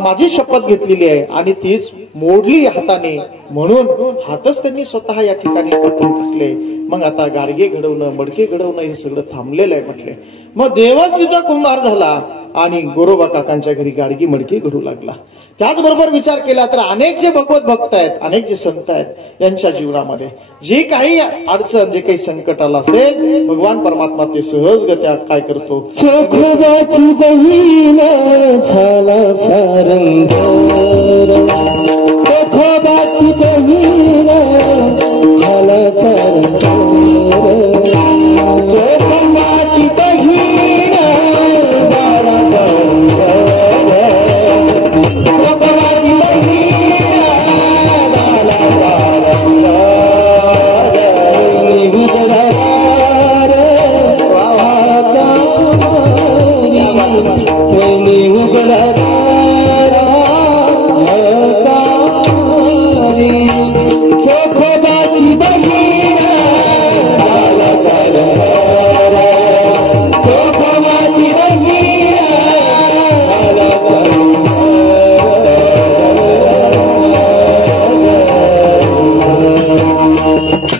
माझी शपथ घेतलेली आहे आणि तीच मोडली हाताने, म्हणून हातच त्यांनी स्वतः या ठिकाणी कापून टाकले. मग आता गाडगे घडवणं, मडके घडवणं हे सगळं थांबलेलं आहे म्हटले. मग देवच तिथं कुंभार झाला आणि गोरोबा काकांच्या घरी गाडगी मडकी घडू लागला. त्याचबरोबर विचार केला तर अनेक जे भगवत भक्त आहेत, अनेक जे संत आहेत, यांच्या जीवनामध्ये जे काही अडचण, जे काही संकट आलं असेल, भगवान परमात्मा ते सहजगत्या काय करतो. चोखोबाची बहीण झाला सारंग, चोखोबाची बहीण झाला सारंग, चोखोबाची बहीण झाला सारंग, चोखोबाची बहीण झाला सारंग. चोखोबाची बहीण झाला सारंग, चोखोबाची बहीण झाला सारंग.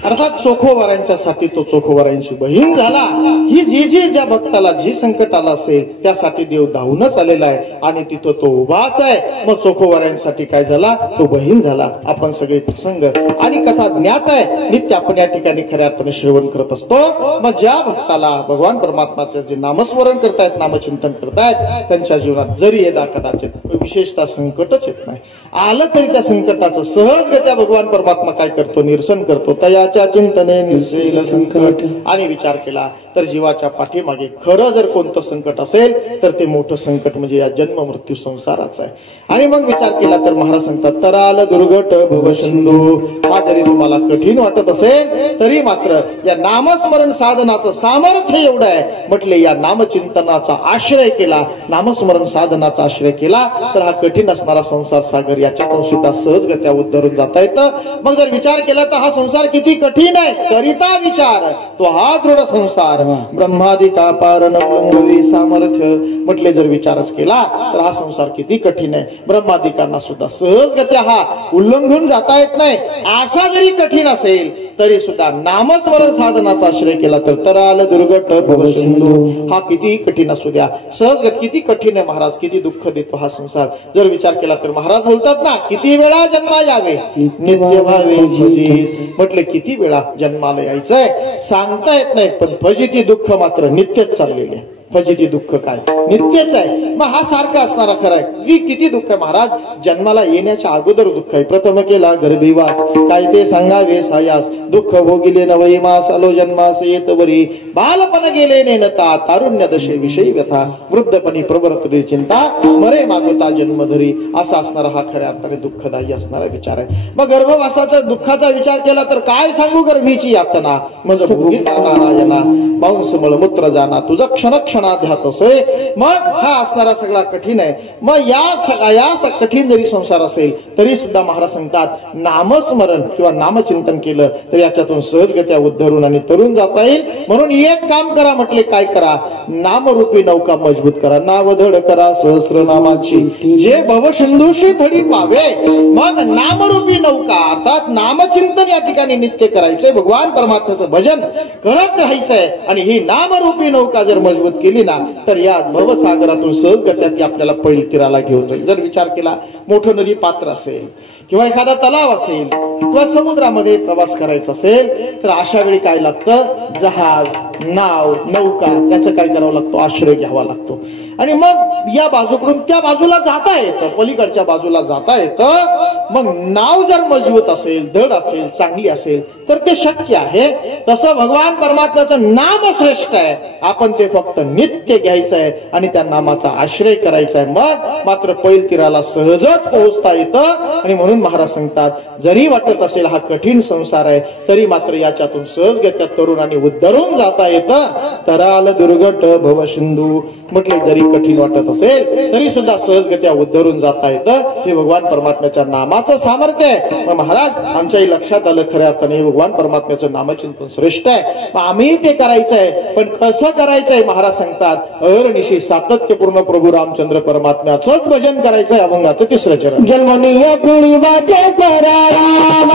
अर्थात चोखोबारांच्यासाठी तो चोखोबारांची बहीण झाला. ही जी ज्या भक्ताला जी संकट आलं असेल त्यासाठी देव धावूनच आलेला आहे आणि तिथं तो उभाच आहे. मग चोखोबारांसाठी काय झाला, तो बहीण झाला. आपण सगळे प्रसंग आणि कथा ज्ञात आहे, नित्य आपण या ठिकाणी खऱ्या अर्थाने श्रवण करत असतो. मग ज्या भक्ताला भगवान परमात्माचे जे नामस्मरण करतायत, नामचिंतन करतायत, त्यांच्या जीवनात जरी यदा कदाचित विशेषतः संकटच येत नाही, आलं तरी त्या संकटाचं सहजगत्या भगवान परमात्मा काय करतो, निरसन करतो. तयाच्या चिंतने निरसेल संकट. आणि विचार केला तर जीवाच्या पाठीमागे खरं जर कोणतं संकट असेल तर ते मोठं संकट म्हणजे या जन्म मृत्यू संसाराचं आहे. आणि मग विचार केला तर महाराज सांगतात, तराल दुर्घट भवसिंधू. हा जरी तुम्हाला कठीण वाटत असेल तरी मात्र या नामस्मरण साधनाचं सामर्थ्य एवढं आहे म्हटले, या नामचिंतनाचा आश्रय केला, नामस्मरण साधनाचा आश्रय केला तर हा कठीण असणारा संसार सागर याच्यातून सुद्धा सहजगत्या उद्धरून जाता येतं. मग जर विचार केला तर हा संसार किती कठीण आहे, करिता विचार तो हा दृढ संसार ब्रह्मादिका पारण उल्लंघवी सामर्थ्य. म्हटले जर विचारच केला तर हा संसार किती कठीण आहे, ब्रह्मादिकांना सुद्धा सहजगत्या हा उल्लंघून जाता येत नाही. असा जरी कठीण असेल तरी सुद्धा नामस्मरण साधनाचा आश्रय केला तर तराल दुर्घट भवसिंधू. हा किती कठीण असू द्या, सहजगत किती कठीण आहे महाराज, किती दुःख देतो हा संसार. जर विचार केला तर महाराज बोलतात ना, किती वेळा जन्मा यावे नित्य भावे भजित. म्हटले किती वेळा जन्माला यायचंय सांगता येत नाही, पण भजिती दुःख मात्र नित्यच चाललेले. फजिती दुःख काय नित्यच आहे. मग हा सारखा असणारा खरा आहे. किती दुःख आहे महाराज, जन्माला येण्याच्या अगोदर दुःख आहे. प्रथम केला गर्भीवास काय ते सांगावे सायास, दुःख भोगिले नवई मास आलो जन्मास येत वरी, बालपण गेले नेनता तारुण्य दशे विषयी व्यथा, वृद्धपणी प्रवर्तली चिंता मरे मागता जन्मधरी. असा असणारा हा खऱ्या अर्थाने दुःखदायी असणारा विचार आहे. मग गर्भवासाचा दुःखाचा विचार केला तर काय सांगू गर्भीची यातना, म्हणजे भोगिता नारायणा मांस मळमूत्र जाना तुझं क्षण क्षणाध्यात असे. मग हा असणारा सगळा कठीण आहे. मग या कठीण जरी संसार असेल तरी सुद्धा महाराज सांगतात नामस्मरण किंवा नामचिंतन केलं तर याच्यातून सहजगत्या उद्धरून आणि तरुण जाता येईल. म्हणून एक काम करा म्हटले, काय करा, नामरूपी नौका मजबूत करा, नावधड करा सहस्रनामाची जे भवसिंधूशी थडी पावे. मग नामरूपी नौका अर्थात नामचिंतन या ठिकाणी नित्य करायचंय, भगवान परमात्म्याचं भजन करत राहायचंय. आणि ही नामरूपी नौका जर मजबूत केली ना तर या भवसागरातून सहजगत्या ती आपल्याला पैल तीराला घेऊन जाईल. जर विचार केला मोठं नदी पात्र असेल किंवा एखादा तलाव असेल किंवा समुद्रामध्ये प्रवास करायचा असेल तर अशा वेळी काय लागतं, जहाज, नाव, नौका याचं काय करावं लागतो, आश्रय घ्यावा लागतो. आणि मग या बाजूकडून त्या बाजूला जाता येतं, पलीकडच्या बाजूला जाता येतं. मग नाव जर मजबूत असेल, धड असेल, चांगली असेल तर ते शक्य आहे. तसं भगवान परमात्म्याचं नाम श्रेष्ठ आहे. आपण ते फक्त नित्य घ्यायचं आहे आणि त्या नामाचा आश्रय करायचा आहे. मग मात्र पैल तीराला सहजच पोहोचता येतं. आणि म्हणून महाराज सांगतात, जरी वाटत असेल हा कठीण संसार आहे तरी मात्र याच्यातून सहजगत्या तरुणांनी उद्धरून जाता येतं. तराल दुर्गट भव सिंधू म्हटले, जरी कठीण वाटत असेल तरी सुद्धा सहजगत्या उद्धरून जाता येतं. हे भगवान परमात्म्याच्या नामाचं सामर्थ्य आहे. मग महाराज आमच्याही लक्षात आलं खऱ्या अर्थाने भगवान परमात्म्याचं नामचिंतन श्रेष्ठ आहे. आम्ही ते करायचंय, पण कसं करायचंय महाराज सांगतात, अहर्निशी सातत्यपूर्ण प्रभू रामचंद्र परमात्म्याचंच भजन करायचंय. अभंगाचं तिसरं चरण. जन्मनीय कुणी वाटे करा राम,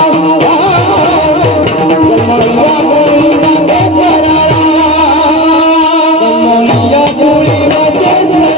जन्मनीय कुणी वाटे करा राम, जन्मनीय कुणी वाटे राम,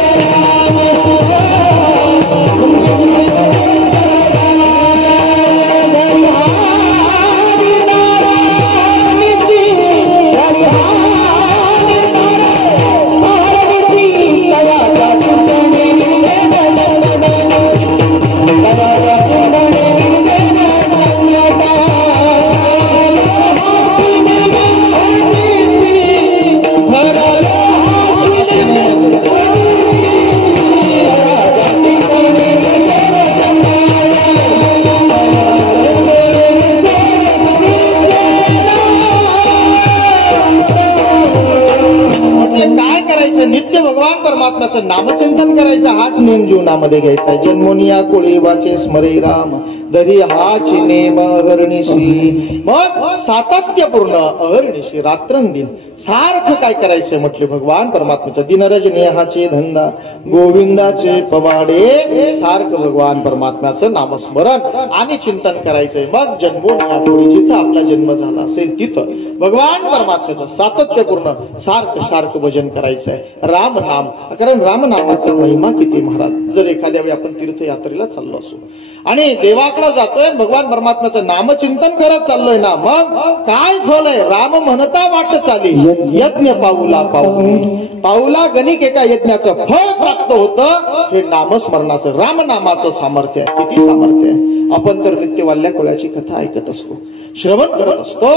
नित्य भगवान परमात्म्याचं नामचिंतन करायचं, हाच नेम जीवनामध्ये घ्यायचा. जन्मोनिया कोळी वाचे स्मरे राम, दरी हाच नेम अहर्निशी. मग सातत्यपूर्ण अहर्निशी रात्रंदिन सारखं काय करायचं म्हटले भगवान परमात्म्याचं. दिनरजनेहाचे धंदा गोविंदाचे पवाडे, सारखं भगवान परमात्म्याचं नामस्मरण आणि चिंतन करायचंय. मग जन्मोनिया जिथं आपला जन्म झाला असेल तिथं भगवान परमात्म्याचं सातत्यपूर्ण सारखं सारखं भजन करायचंय. राम नाम, कारण रामनामाचा महिमा किती महाराज. जर एखाद्या वेळी आपण तीर्थयात्रेला चाललो असू आणि देवाकडे जातोय, भगवान परमात्म्याचं नामचिंतन करत चाललोय ना, मग काय फल आहे. राम म्हणता वाट चाली, यज्ञ पाऊला पाऊल, पाऊला गणिक एका यज्ञाचं फळ प्राप्त होतं. हे नामस्मरणाचं, रामनामाचं सामर्थ्य आहे. किती सामर्थ्य आहे. आपण तर नित्य वाल्या कोळ्याची कथा ऐकत असतो, श्रवण करत असतो.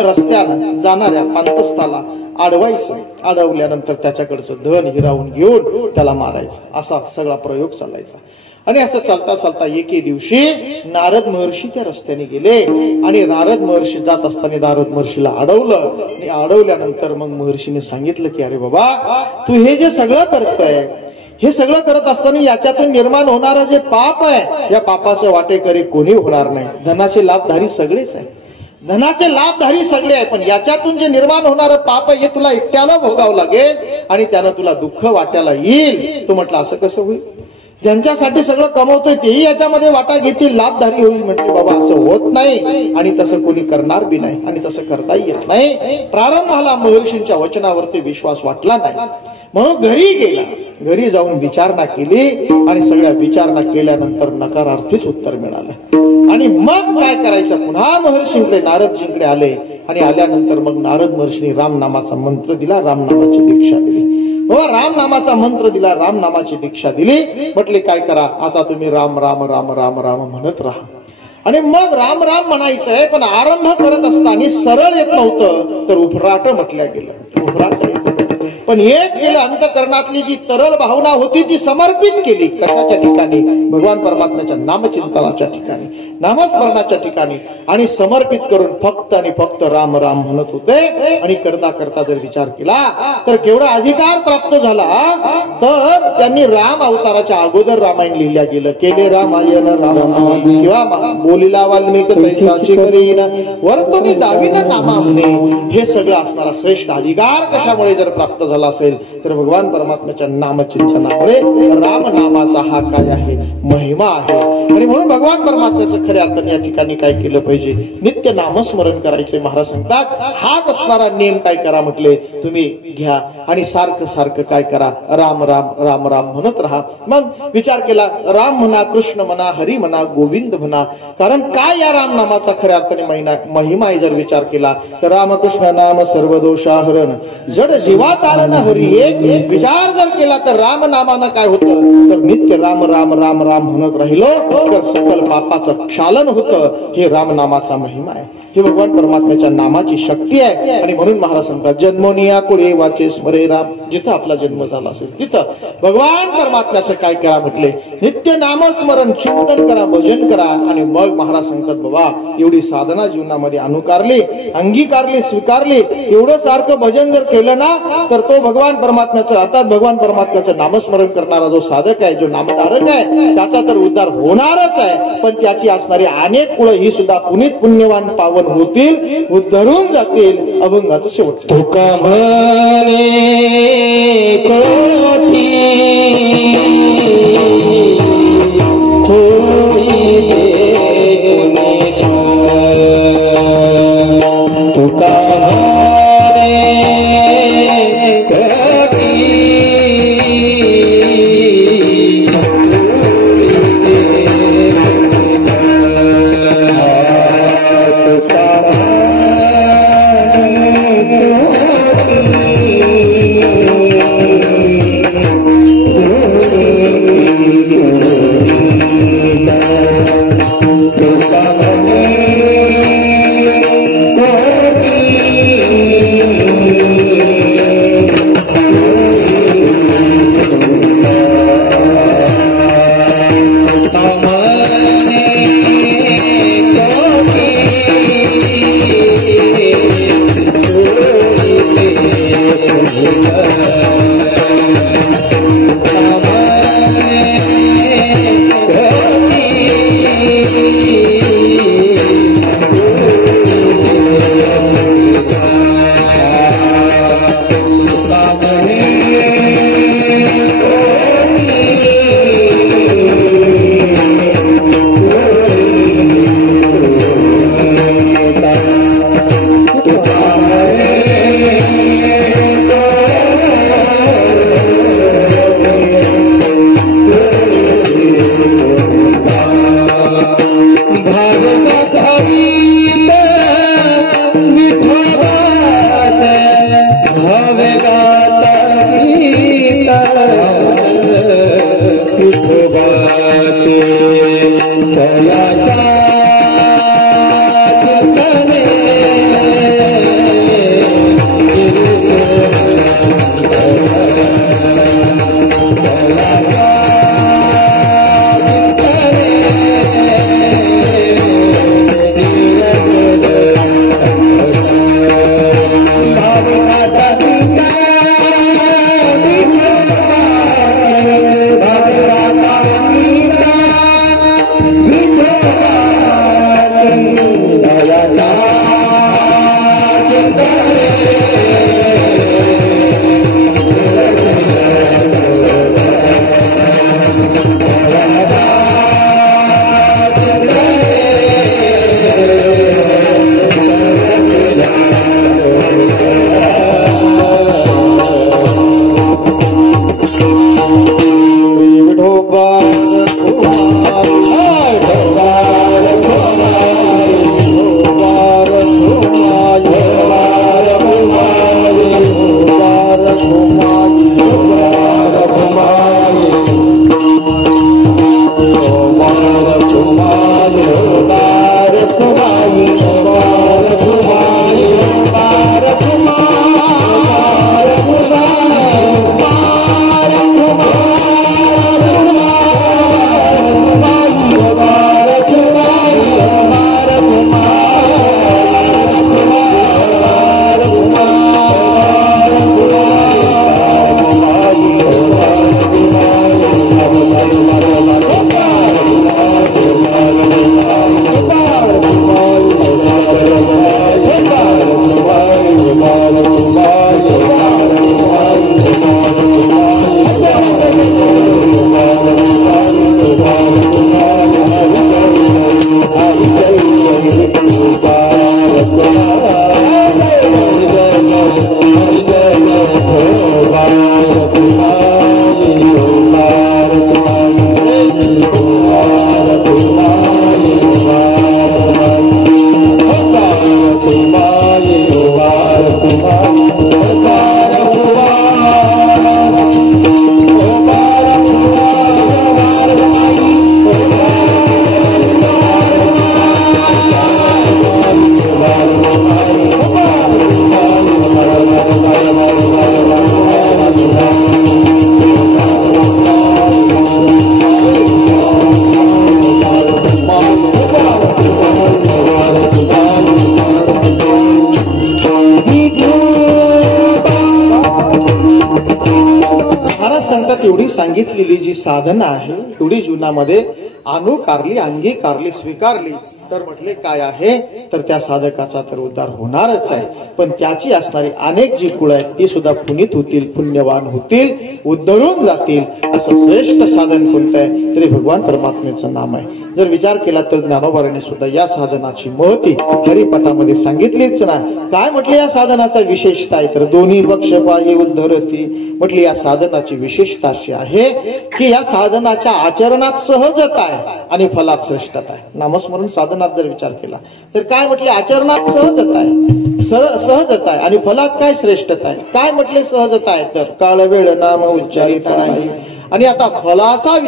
रस्त्यानं जाणाऱ्या पांतस्थाला अडवायचं, अडवल्यानंतर त्याच्याकडचं धन हिरावून घेऊन त्याला मारायचं, असा सगळा प्रयोग चालायचा. आणि असं चालता चालता एके दिवशी नारद महर्षी त्या रस्त्याने गेले आणि नारद महर्षी जात असताना नारद महर्षीला अडवलं. आणि अडवल्यानंतर मग महर्षीने सांगितलं की अरे बाबा, तू हे जे सगळं करतोय, हे सगळं करत असताना याच्यातून निर्माण होणारं जे पाप आहे, या पापाचे वाटेकरी कोणी होणार नाही. धनाचे लाभधारी सगळेच आहे, धनाचे लाभधारी सगळे आहे, पण याच्यातून जे निर्माण होणारं पाप आहे हे तुला एकट्याला भोगावं लागेल आणि त्यानं तुला दुःख वाट्याला येईल. तो म्हटलं असं कसं होईल, ज्यांच्यासाठी सगळं कमवतोय तेही याच्यामध्ये वाटा घेतील, लाभधारी होईल. म्हटले बाबा असं होत नाही आणि तसं कोणी करणार बी नाही आणि तसं करताही येत नाही. प्रारंभाला महर्षींच्या वचनावरती विश्वास वाटला नाही, म्हणून घरी गेला. घरी जाऊन विचारणा केली आणि सगळ्या विचारणा केल्यानंतर नकारार्थीच उत्तर मिळालं. आणि मग काय करायचं, पुन्हा महर्षींकडे नारदजींकडे आले आणि आल्यानंतर मग नारद महर्षींनी रामनामाचा मंत्र दिला, रामनामाची दीक्षा दिली. राम नामाचा मंत्र दिला, राम नामाची दीक्षा दिली. म्हटले काय करा आता तुम्ही राम राम राम राम राम म्हणत राहा. आणि मग राम राम म्हणायचंय, पण आरंभ करत असताना सरळ येत नव्हतं तर उफराट म्हटल्या गेलं. उफराट पण एक केलं, अंतकरणातली जी तरल भावना होती ती समर्पित केली. कशाच्या ठिकाणी, भगवान परमात्म्याच्या नामचिंतनाच्या ठिकाणी, नामस्मरणाच्या ठिकाणी. आणि समर्पित करून फक्त आणि फक्त राम राम म्हणत होते. आणि करता करता जर विचार केला तर केवढा अधिकार प्राप्त झाला. तर त्यांनी राम अवताराच्या अगोदर रामायण लिहिल्या गेलं. केले रामायण राम किंवा बोलिला वाल्मिक तैसाची करीन वर्तुनी दाविन नामा म्हणे. हे सगळं असणारा श्रेष्ठ अधिकार कशामुळे जर प्राप्त झाला असेल तर भगवान परमात्म्याच्या नामचिंतनामुळे. राम नामाचा हा काय आहे, महिमा आहे. आणि म्हणून भगवान परमात्म्याचं खऱ्या अर्थाने या ठिकाणी काय केलं पाहिजे, नित्य नामस्मरण करायचे. महाराज सांगतात हाच असणारा नेम काय करा म्हटले, तुम्ही घ्या आणि सारखं सारखं काय करा, राम राम राम राम म्हणत राहा. मग विचार केला, राम म्हणा, कृष्ण म्हणा, हरी म्हणा, गोविंद म्हणा. कारण काय या राम नामाचा खऱ्या अर्थाने महिमा आहे. जर विचार केला तर रामकृष्ण नाम सर्व दोषाहरण, जड जीवा तारण हरी. एक विचार जर केला तर राम नामानं काय होतं, तर नित्य राम राम राम राम म्हणत राहिलो तर सकल पापाचं क्षालन होतं. हे रामनामाचा महिमा आहे, हे भगवान परमात्म्याच्या नामाची शक्ती आहे. आणि म्हणून महाराज सांगतात जन्मोनिया कुळे वाचे स्मरे राम. जिथं आपला जन्म झाला असेल तिथं भगवान परमात्म्याचं काय करा म्हटले, नित्य नामस्मरण चिंतन करा, भजन करा. आणि मग महाराज सांगतात बाबा एवढी साधना जीवनामध्ये अनुकारली, अंगीकारली, स्वीकारली. एवढं सारखं भजन जर केलं ना तर तो भगवान परमात्म्याचं, अर्थात भगवान परमात्म्याचं नामस्मरण करणारा जो साधक आहे, जो नामधारक आहे, त्याचा तर उद्धार होणारच आहे. पण त्याची असणारी अनेक कुळं ही सुद्धा पुनीत पुण्यवान पावन होतील, उद्धरून जातील. अभंगाचं शेवट. तुका म्हणे कोटी होई तुका म्हणे कोटी विठोबा सांगितलेली जी साधना आहे तेवढी जीवनामध्ये अनुकारली, अंगीकारली, स्वीकारली तर म्हटले काय आहे तर त्या साधकाचा तर उद्धार होणारच आहे. पण त्याची असणारी अनेक जी कुळ आहेत ती सुद्धा पुनीत होतील, पुण्यवान होतील, उद्धरून जातील. असं श्रेष्ठ साधन कोणतं आहे तरी भगवान परमात्म्याचं नाम आहे. जर विचार केला तर ज्ञानोबारांनी सुद्धा या साधनाची महती हरिपाठामध्ये सांगितलीच ना. काय म्हटले या साधनाचा विशेषता आहे तर दोन्ही पक्ष पाही उद्धरती. म्हटली या साधनाची विशेषता अशी आहे की या साधनाच्या आचरणात सहजता आहे आणि फलात श्रेष्ठता आहे. नामस्मरण साधनात जर विचार केला तर काय म्हटले आचरणात सहजता आहे, सहजता आहे आणि फलात काय श्रेष्ठता आहे. काय म्हटले सहजता आहे तर काळ वेळ नाम उच्चारित नाही. आणि आता फळाचा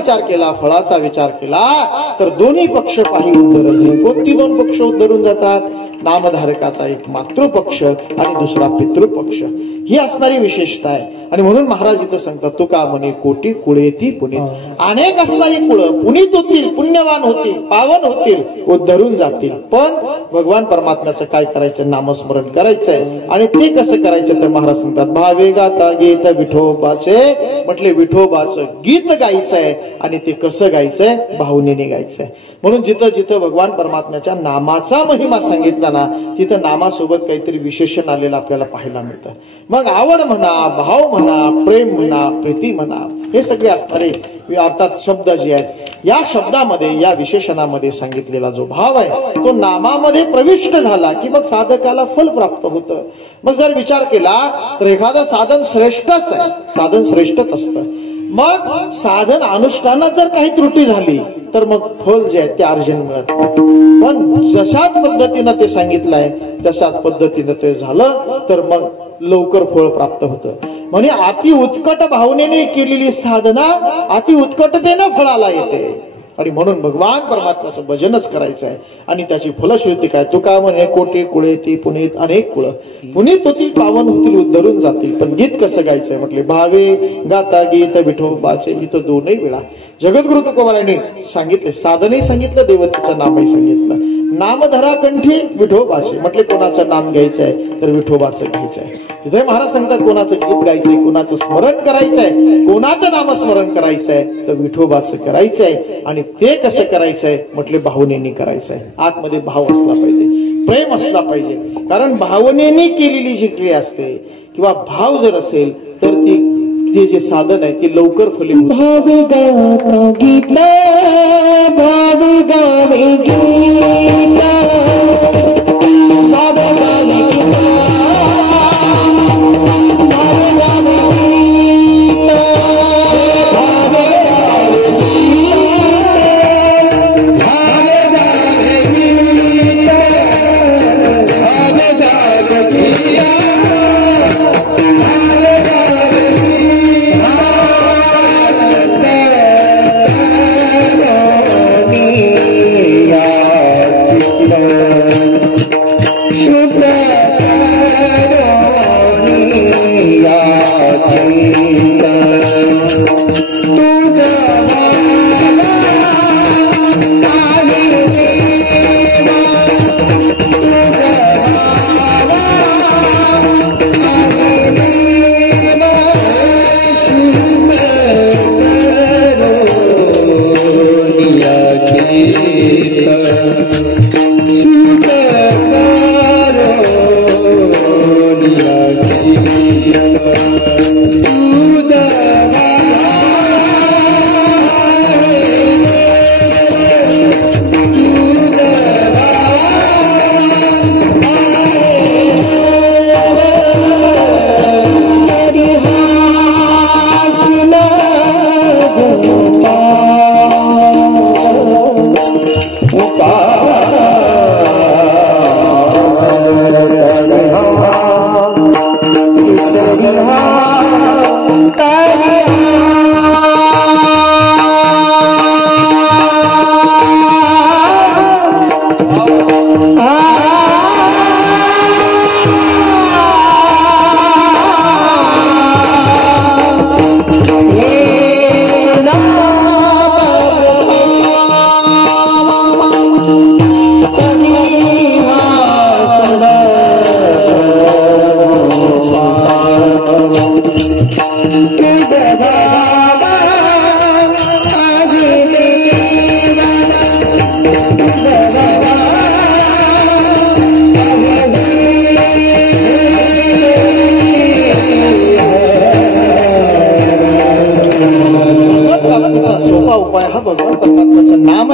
विचार केला तर दोन्ही पक्ष पाही उद्धरती. कोणती दोन पक्ष उद्धरून जातात. नामधारकाचा एक मातृपक्ष आणि दुसरा पितृपक्ष. ही असणारी विशेषता आहे. आणि म्हणून महाराज इथं सांगतात तुका म्हणे कोटी कुळेती पुनीत. अनेक असणारी कुळं पुनीत होतील, पुण्यवान होतील, पावन होतील, उद्धरून जातील. पण भगवान परमात्म्याचं काय करायचं नामस्मरण करायचंय. आणि ते कसं करायचं तर महाराज सांगतात भावे गाता गीत विठोबाचे. म्हटले विठोबाचं गीत गायचंय आणि ते कसं गायचंय भावनेने गायचंय. म्हणून जिथं जिथं भगवान परमात्म्याच्या नामाचा महिमा सांगितला ना तिथं नामासोबत काहीतरी विशेषण आलेलं आपल्याला पाहायला मिळतं. मग आवड म्हणा, भाव म्हणा, प्रेम म्हणा, प्रीती म्हणा हे सगळे असणारे अर्थात शब्द जे आहेत या शब्दामध्ये या विशेषणामध्ये सांगितलेला जो भाव आहे तो नामामध्ये प्रविष्ट झाला की मग साधकाला फल प्राप्त होतं. मग जर विचार केला तर एखादं साधन श्रेष्ठच आहे, साधन श्रेष्ठच असतं. मग साधन अनुष्ठानात जर काही त्रुटी झाली तर मग फल जे आहे ते अर्जन मिळत नाही. पण जशाच पद्धतीनं ते सांगितलंय तशाच पद्धतीनं ते झालं तर मग लवकर फळ प्राप्त होतं. म्हणजे अति उत्कट भावनेने केलेली साधना अति उत्कटतेनं फळाला येते. आणि म्हणून भगवान परमात्म्याचं भजनच करायचं आहे. आणि त्याची फलश्रुती काय तुका म्हणे कोटी कुळेती पुनीत. अनेक कुळ पुनीत होतील, पावन होतील, उद्धरून जातील. पण गीत कसं गायचंय म्हटले भावे गाता गीत विठोबाचे. इथं दोनही वेळा जगद्गुरु तुकोबारायांनी सांगितले. साधनही सांगितलं, देवतेचं नामही सांगितलं. नामधरा कंठी विठोबाचे. म्हटले कोणाचं नाम घ्यायचंय तर विठोबाचं घ्यायचंय. तिथे महाराज सांगतात कोणाचं गीत गायचंय, कोणाचं स्मरण करायचंय, कोणाचं नामस्मरण करायचंय तर विठोबाचं करायचंय. आणि ते कसं करायचंय म्हटले भावनेने करायचंय. आतमध्ये भाव असला पाहिजे, प्रेम असला पाहिजे. कारण भावनेने केलेली जी क्रिया असते किंवा भाव जर असेल तर ते जे साधन आहे ते लवकर फलित. भाव गाता गीता, भाव गावे गीता, भाव गावे गीता, भाव गावे गीता, भाव गावे गीता, भाव गावे गीता, भाव गावे गीता.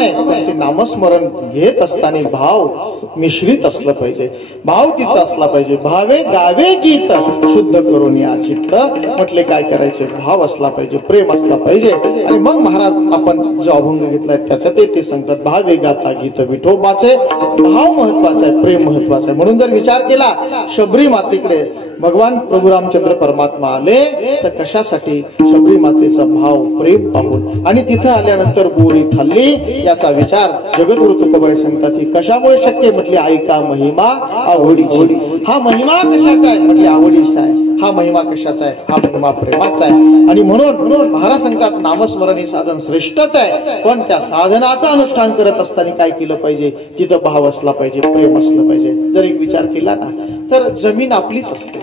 आहे, पण ते नामस्मरण घेत असताना भाव मिश्रित असलं पाहिजे, भाव तिथं असला पाहिजे. भावे गावे गीत शुद्ध करून या चित्त. म्हटले काय करायचे, भाव असला पाहिजे, प्रेम असला पाहिजे. आणि मग महाराज आपण जो अभंग घेतलाय त्याच्यात ते सांगतात, भावे गाता गीत विठोबाचे. भाव महत्वाचा आहे, प्रेम महत्वाचं आहे. म्हणून जर विचार केला, शबरी मातेकडे भगवान प्रभू रामचंद्र परमात्मा आले तर कशासाठी, शबरी मातेचा भाव प्रेम पाहून. आणि तिथं आल्यानंतर बोरी खाल्ली याचा विचार जगद्गुरु तुकोबाई सांगतात, ही कशामुळे शक्य. म्हटले ऐका महिमा आवडीची. हा महिमा कशाचा आहे, म्हटले आवडीचा आहे. हा महिमा कशाचा आहे, हा महिमा प्रेमाचा आहे. आणि म्हणून महाराज सांगतात, नामस्मरण हे साधन श्रेष्ठच आहे, पण त्या साधनाचं अनुष्ठान करत असताना काय केलं पाहिजे, तिथं भाव असला पाहिजे, प्रेम असलं पाहिजे. जर एक विचार केला ना तर जमीन आपलीच असते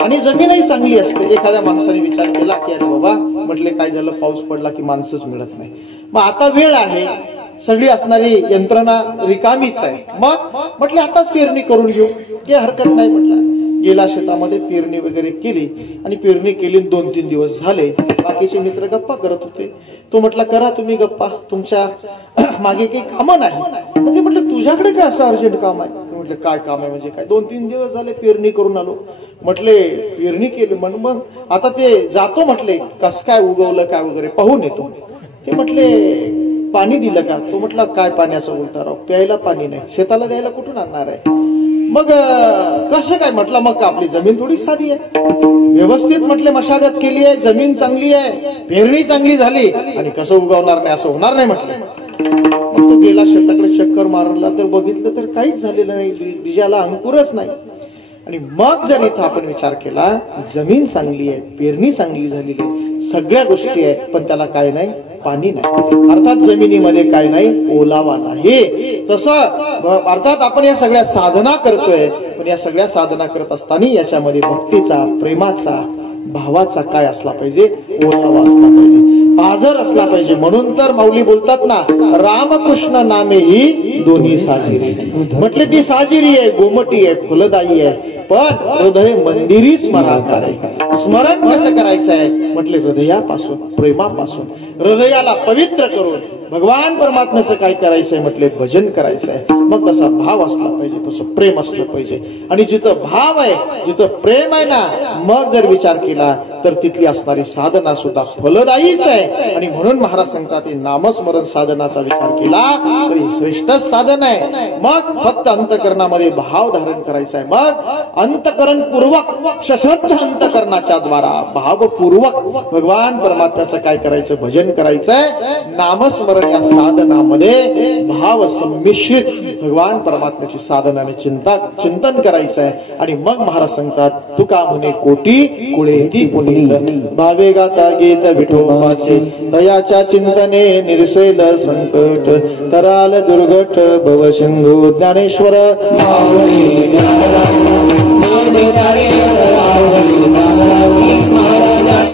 आणि जमीनही चांगली असते. एखाद्या माणसाने विचार केला की अरे बाबा, म्हटले काय झालं, पाऊस पडला की माणसंच मिळत नाही, मग आता वेळ आहे, सगळी असणारी यंत्रणा रिकामीच आहे, मग म्हटले आताच पेरणी करून घेऊ, काही हरकत नाही. म्हटलं गेला शेतामध्ये पेरणी वगैरे केली आणि पेरणी केली, 2-3 दिवस झाले. बाकीचे मित्र गप्पा करत होते. तो म्हटला करा तुम्ही गप्पा, तुमच्या मागे काही कामं नाही. ते म्हटलं तुझ्याकडे काय असं अर्जंट काम आहे. म्हटलं काय काम आहे म्हणजे काय, 2-3 दिवस झाले पेरणी करून आलो. म्हटले पेरणी केली म्हणून मग आता ते जातो, म्हटले कस काय उगवलं काय वगैरे पाहून येतो. ते म्हटले पाणी दिलं का. तो म्हटला काय पाण्याचं बोलता राव, प्यायला पाणी नाही, शेताला द्यायला कुठून आणणार आहे. मग कसं काय. म्हटलं मग आपली जमीन थोडी साधी आहे, व्यवस्थित म्हटले मशागत केली आहे, जमीन चांगली आहे, पेरणी चांगली झाली, आणि कसं उगवणार नाही असं होणार नाही. म्हटलं मग तो गेला शेताकडे, चक्कर मारला तर बघितलं तर काहीच झालेलं नाही, बीजाला अंकुरच नाही. आणि मग जर इथं आपण विचार केला, जमीन चांगली आहे, पेरणी चांगली झालेली आहे, सगळ्या गोष्टी आहेत, पण त्याला काय नाही, पाणी नाही. अर्थात जमिनीमध्ये काय नाही, ओलावा नाही. तसं अर्थात आपण या सगळ्या साधना करतोय, पण या सगळ्या साधना करत असताना याच्यामध्ये भक्तीचा, प्रेमाचा, भावाचा काय असला पाहिजे, ओलावा असला पाहिजे, पाझर असला पाहिजे. म्हणून तर माऊली बोलतात ना, रामकृष्ण नामे ही दोन्ही साजिरी. म्हटले ती साजिरी आहे, गोमटी आहे, फुलदायी आहे, पण हृदय मंदिरी स्मराकार आहे. स्मरण कसं करायचं आहे, म्हटले हृदयापासून, प्रेमापासून, हृदयाला पवित्र करून भगवान परमात्म्याचं काय करायचंय, म्हटले भजन करायचंय. मग तसा भाव असला पाहिजे, तसं प्रेम असलं पाहिजे. आणि जिथं भाव आहे, जिथं प्रेम आहे ना, मग जर विचार केला तर तिथली असणारी साधना सुद्धा फलदायीच आहे. आणि म्हणून महाराज सांगतात, नामस्मरण साधनाचा विचार केला तरी श्रेष्ठ साधन आहे. मग फक्त अंतकरणामध्ये भाव धारण करायचा आहे. मग अंतकरण पूर्वक, सश्रद्ध अंतकरणाच्या द्वारा भावपूर्वक भगवान परमात्म्याचं काय करायचं, भजन करायचंय. नामस्मरण या साधनामध्ये भाव संमिश्रित भगवान परमात्म्याची साधनाने चिंतन करायचं आहे. आणि मग महाराज सांगतात, तुका म्हणे कोटी कुळेती पुनील, भावे गाता गीत विठोबाचे, दयाच्या चिंतने निरसेल संकट, तराल दुर्घट भव सिंधू. ज्ञानेश्वर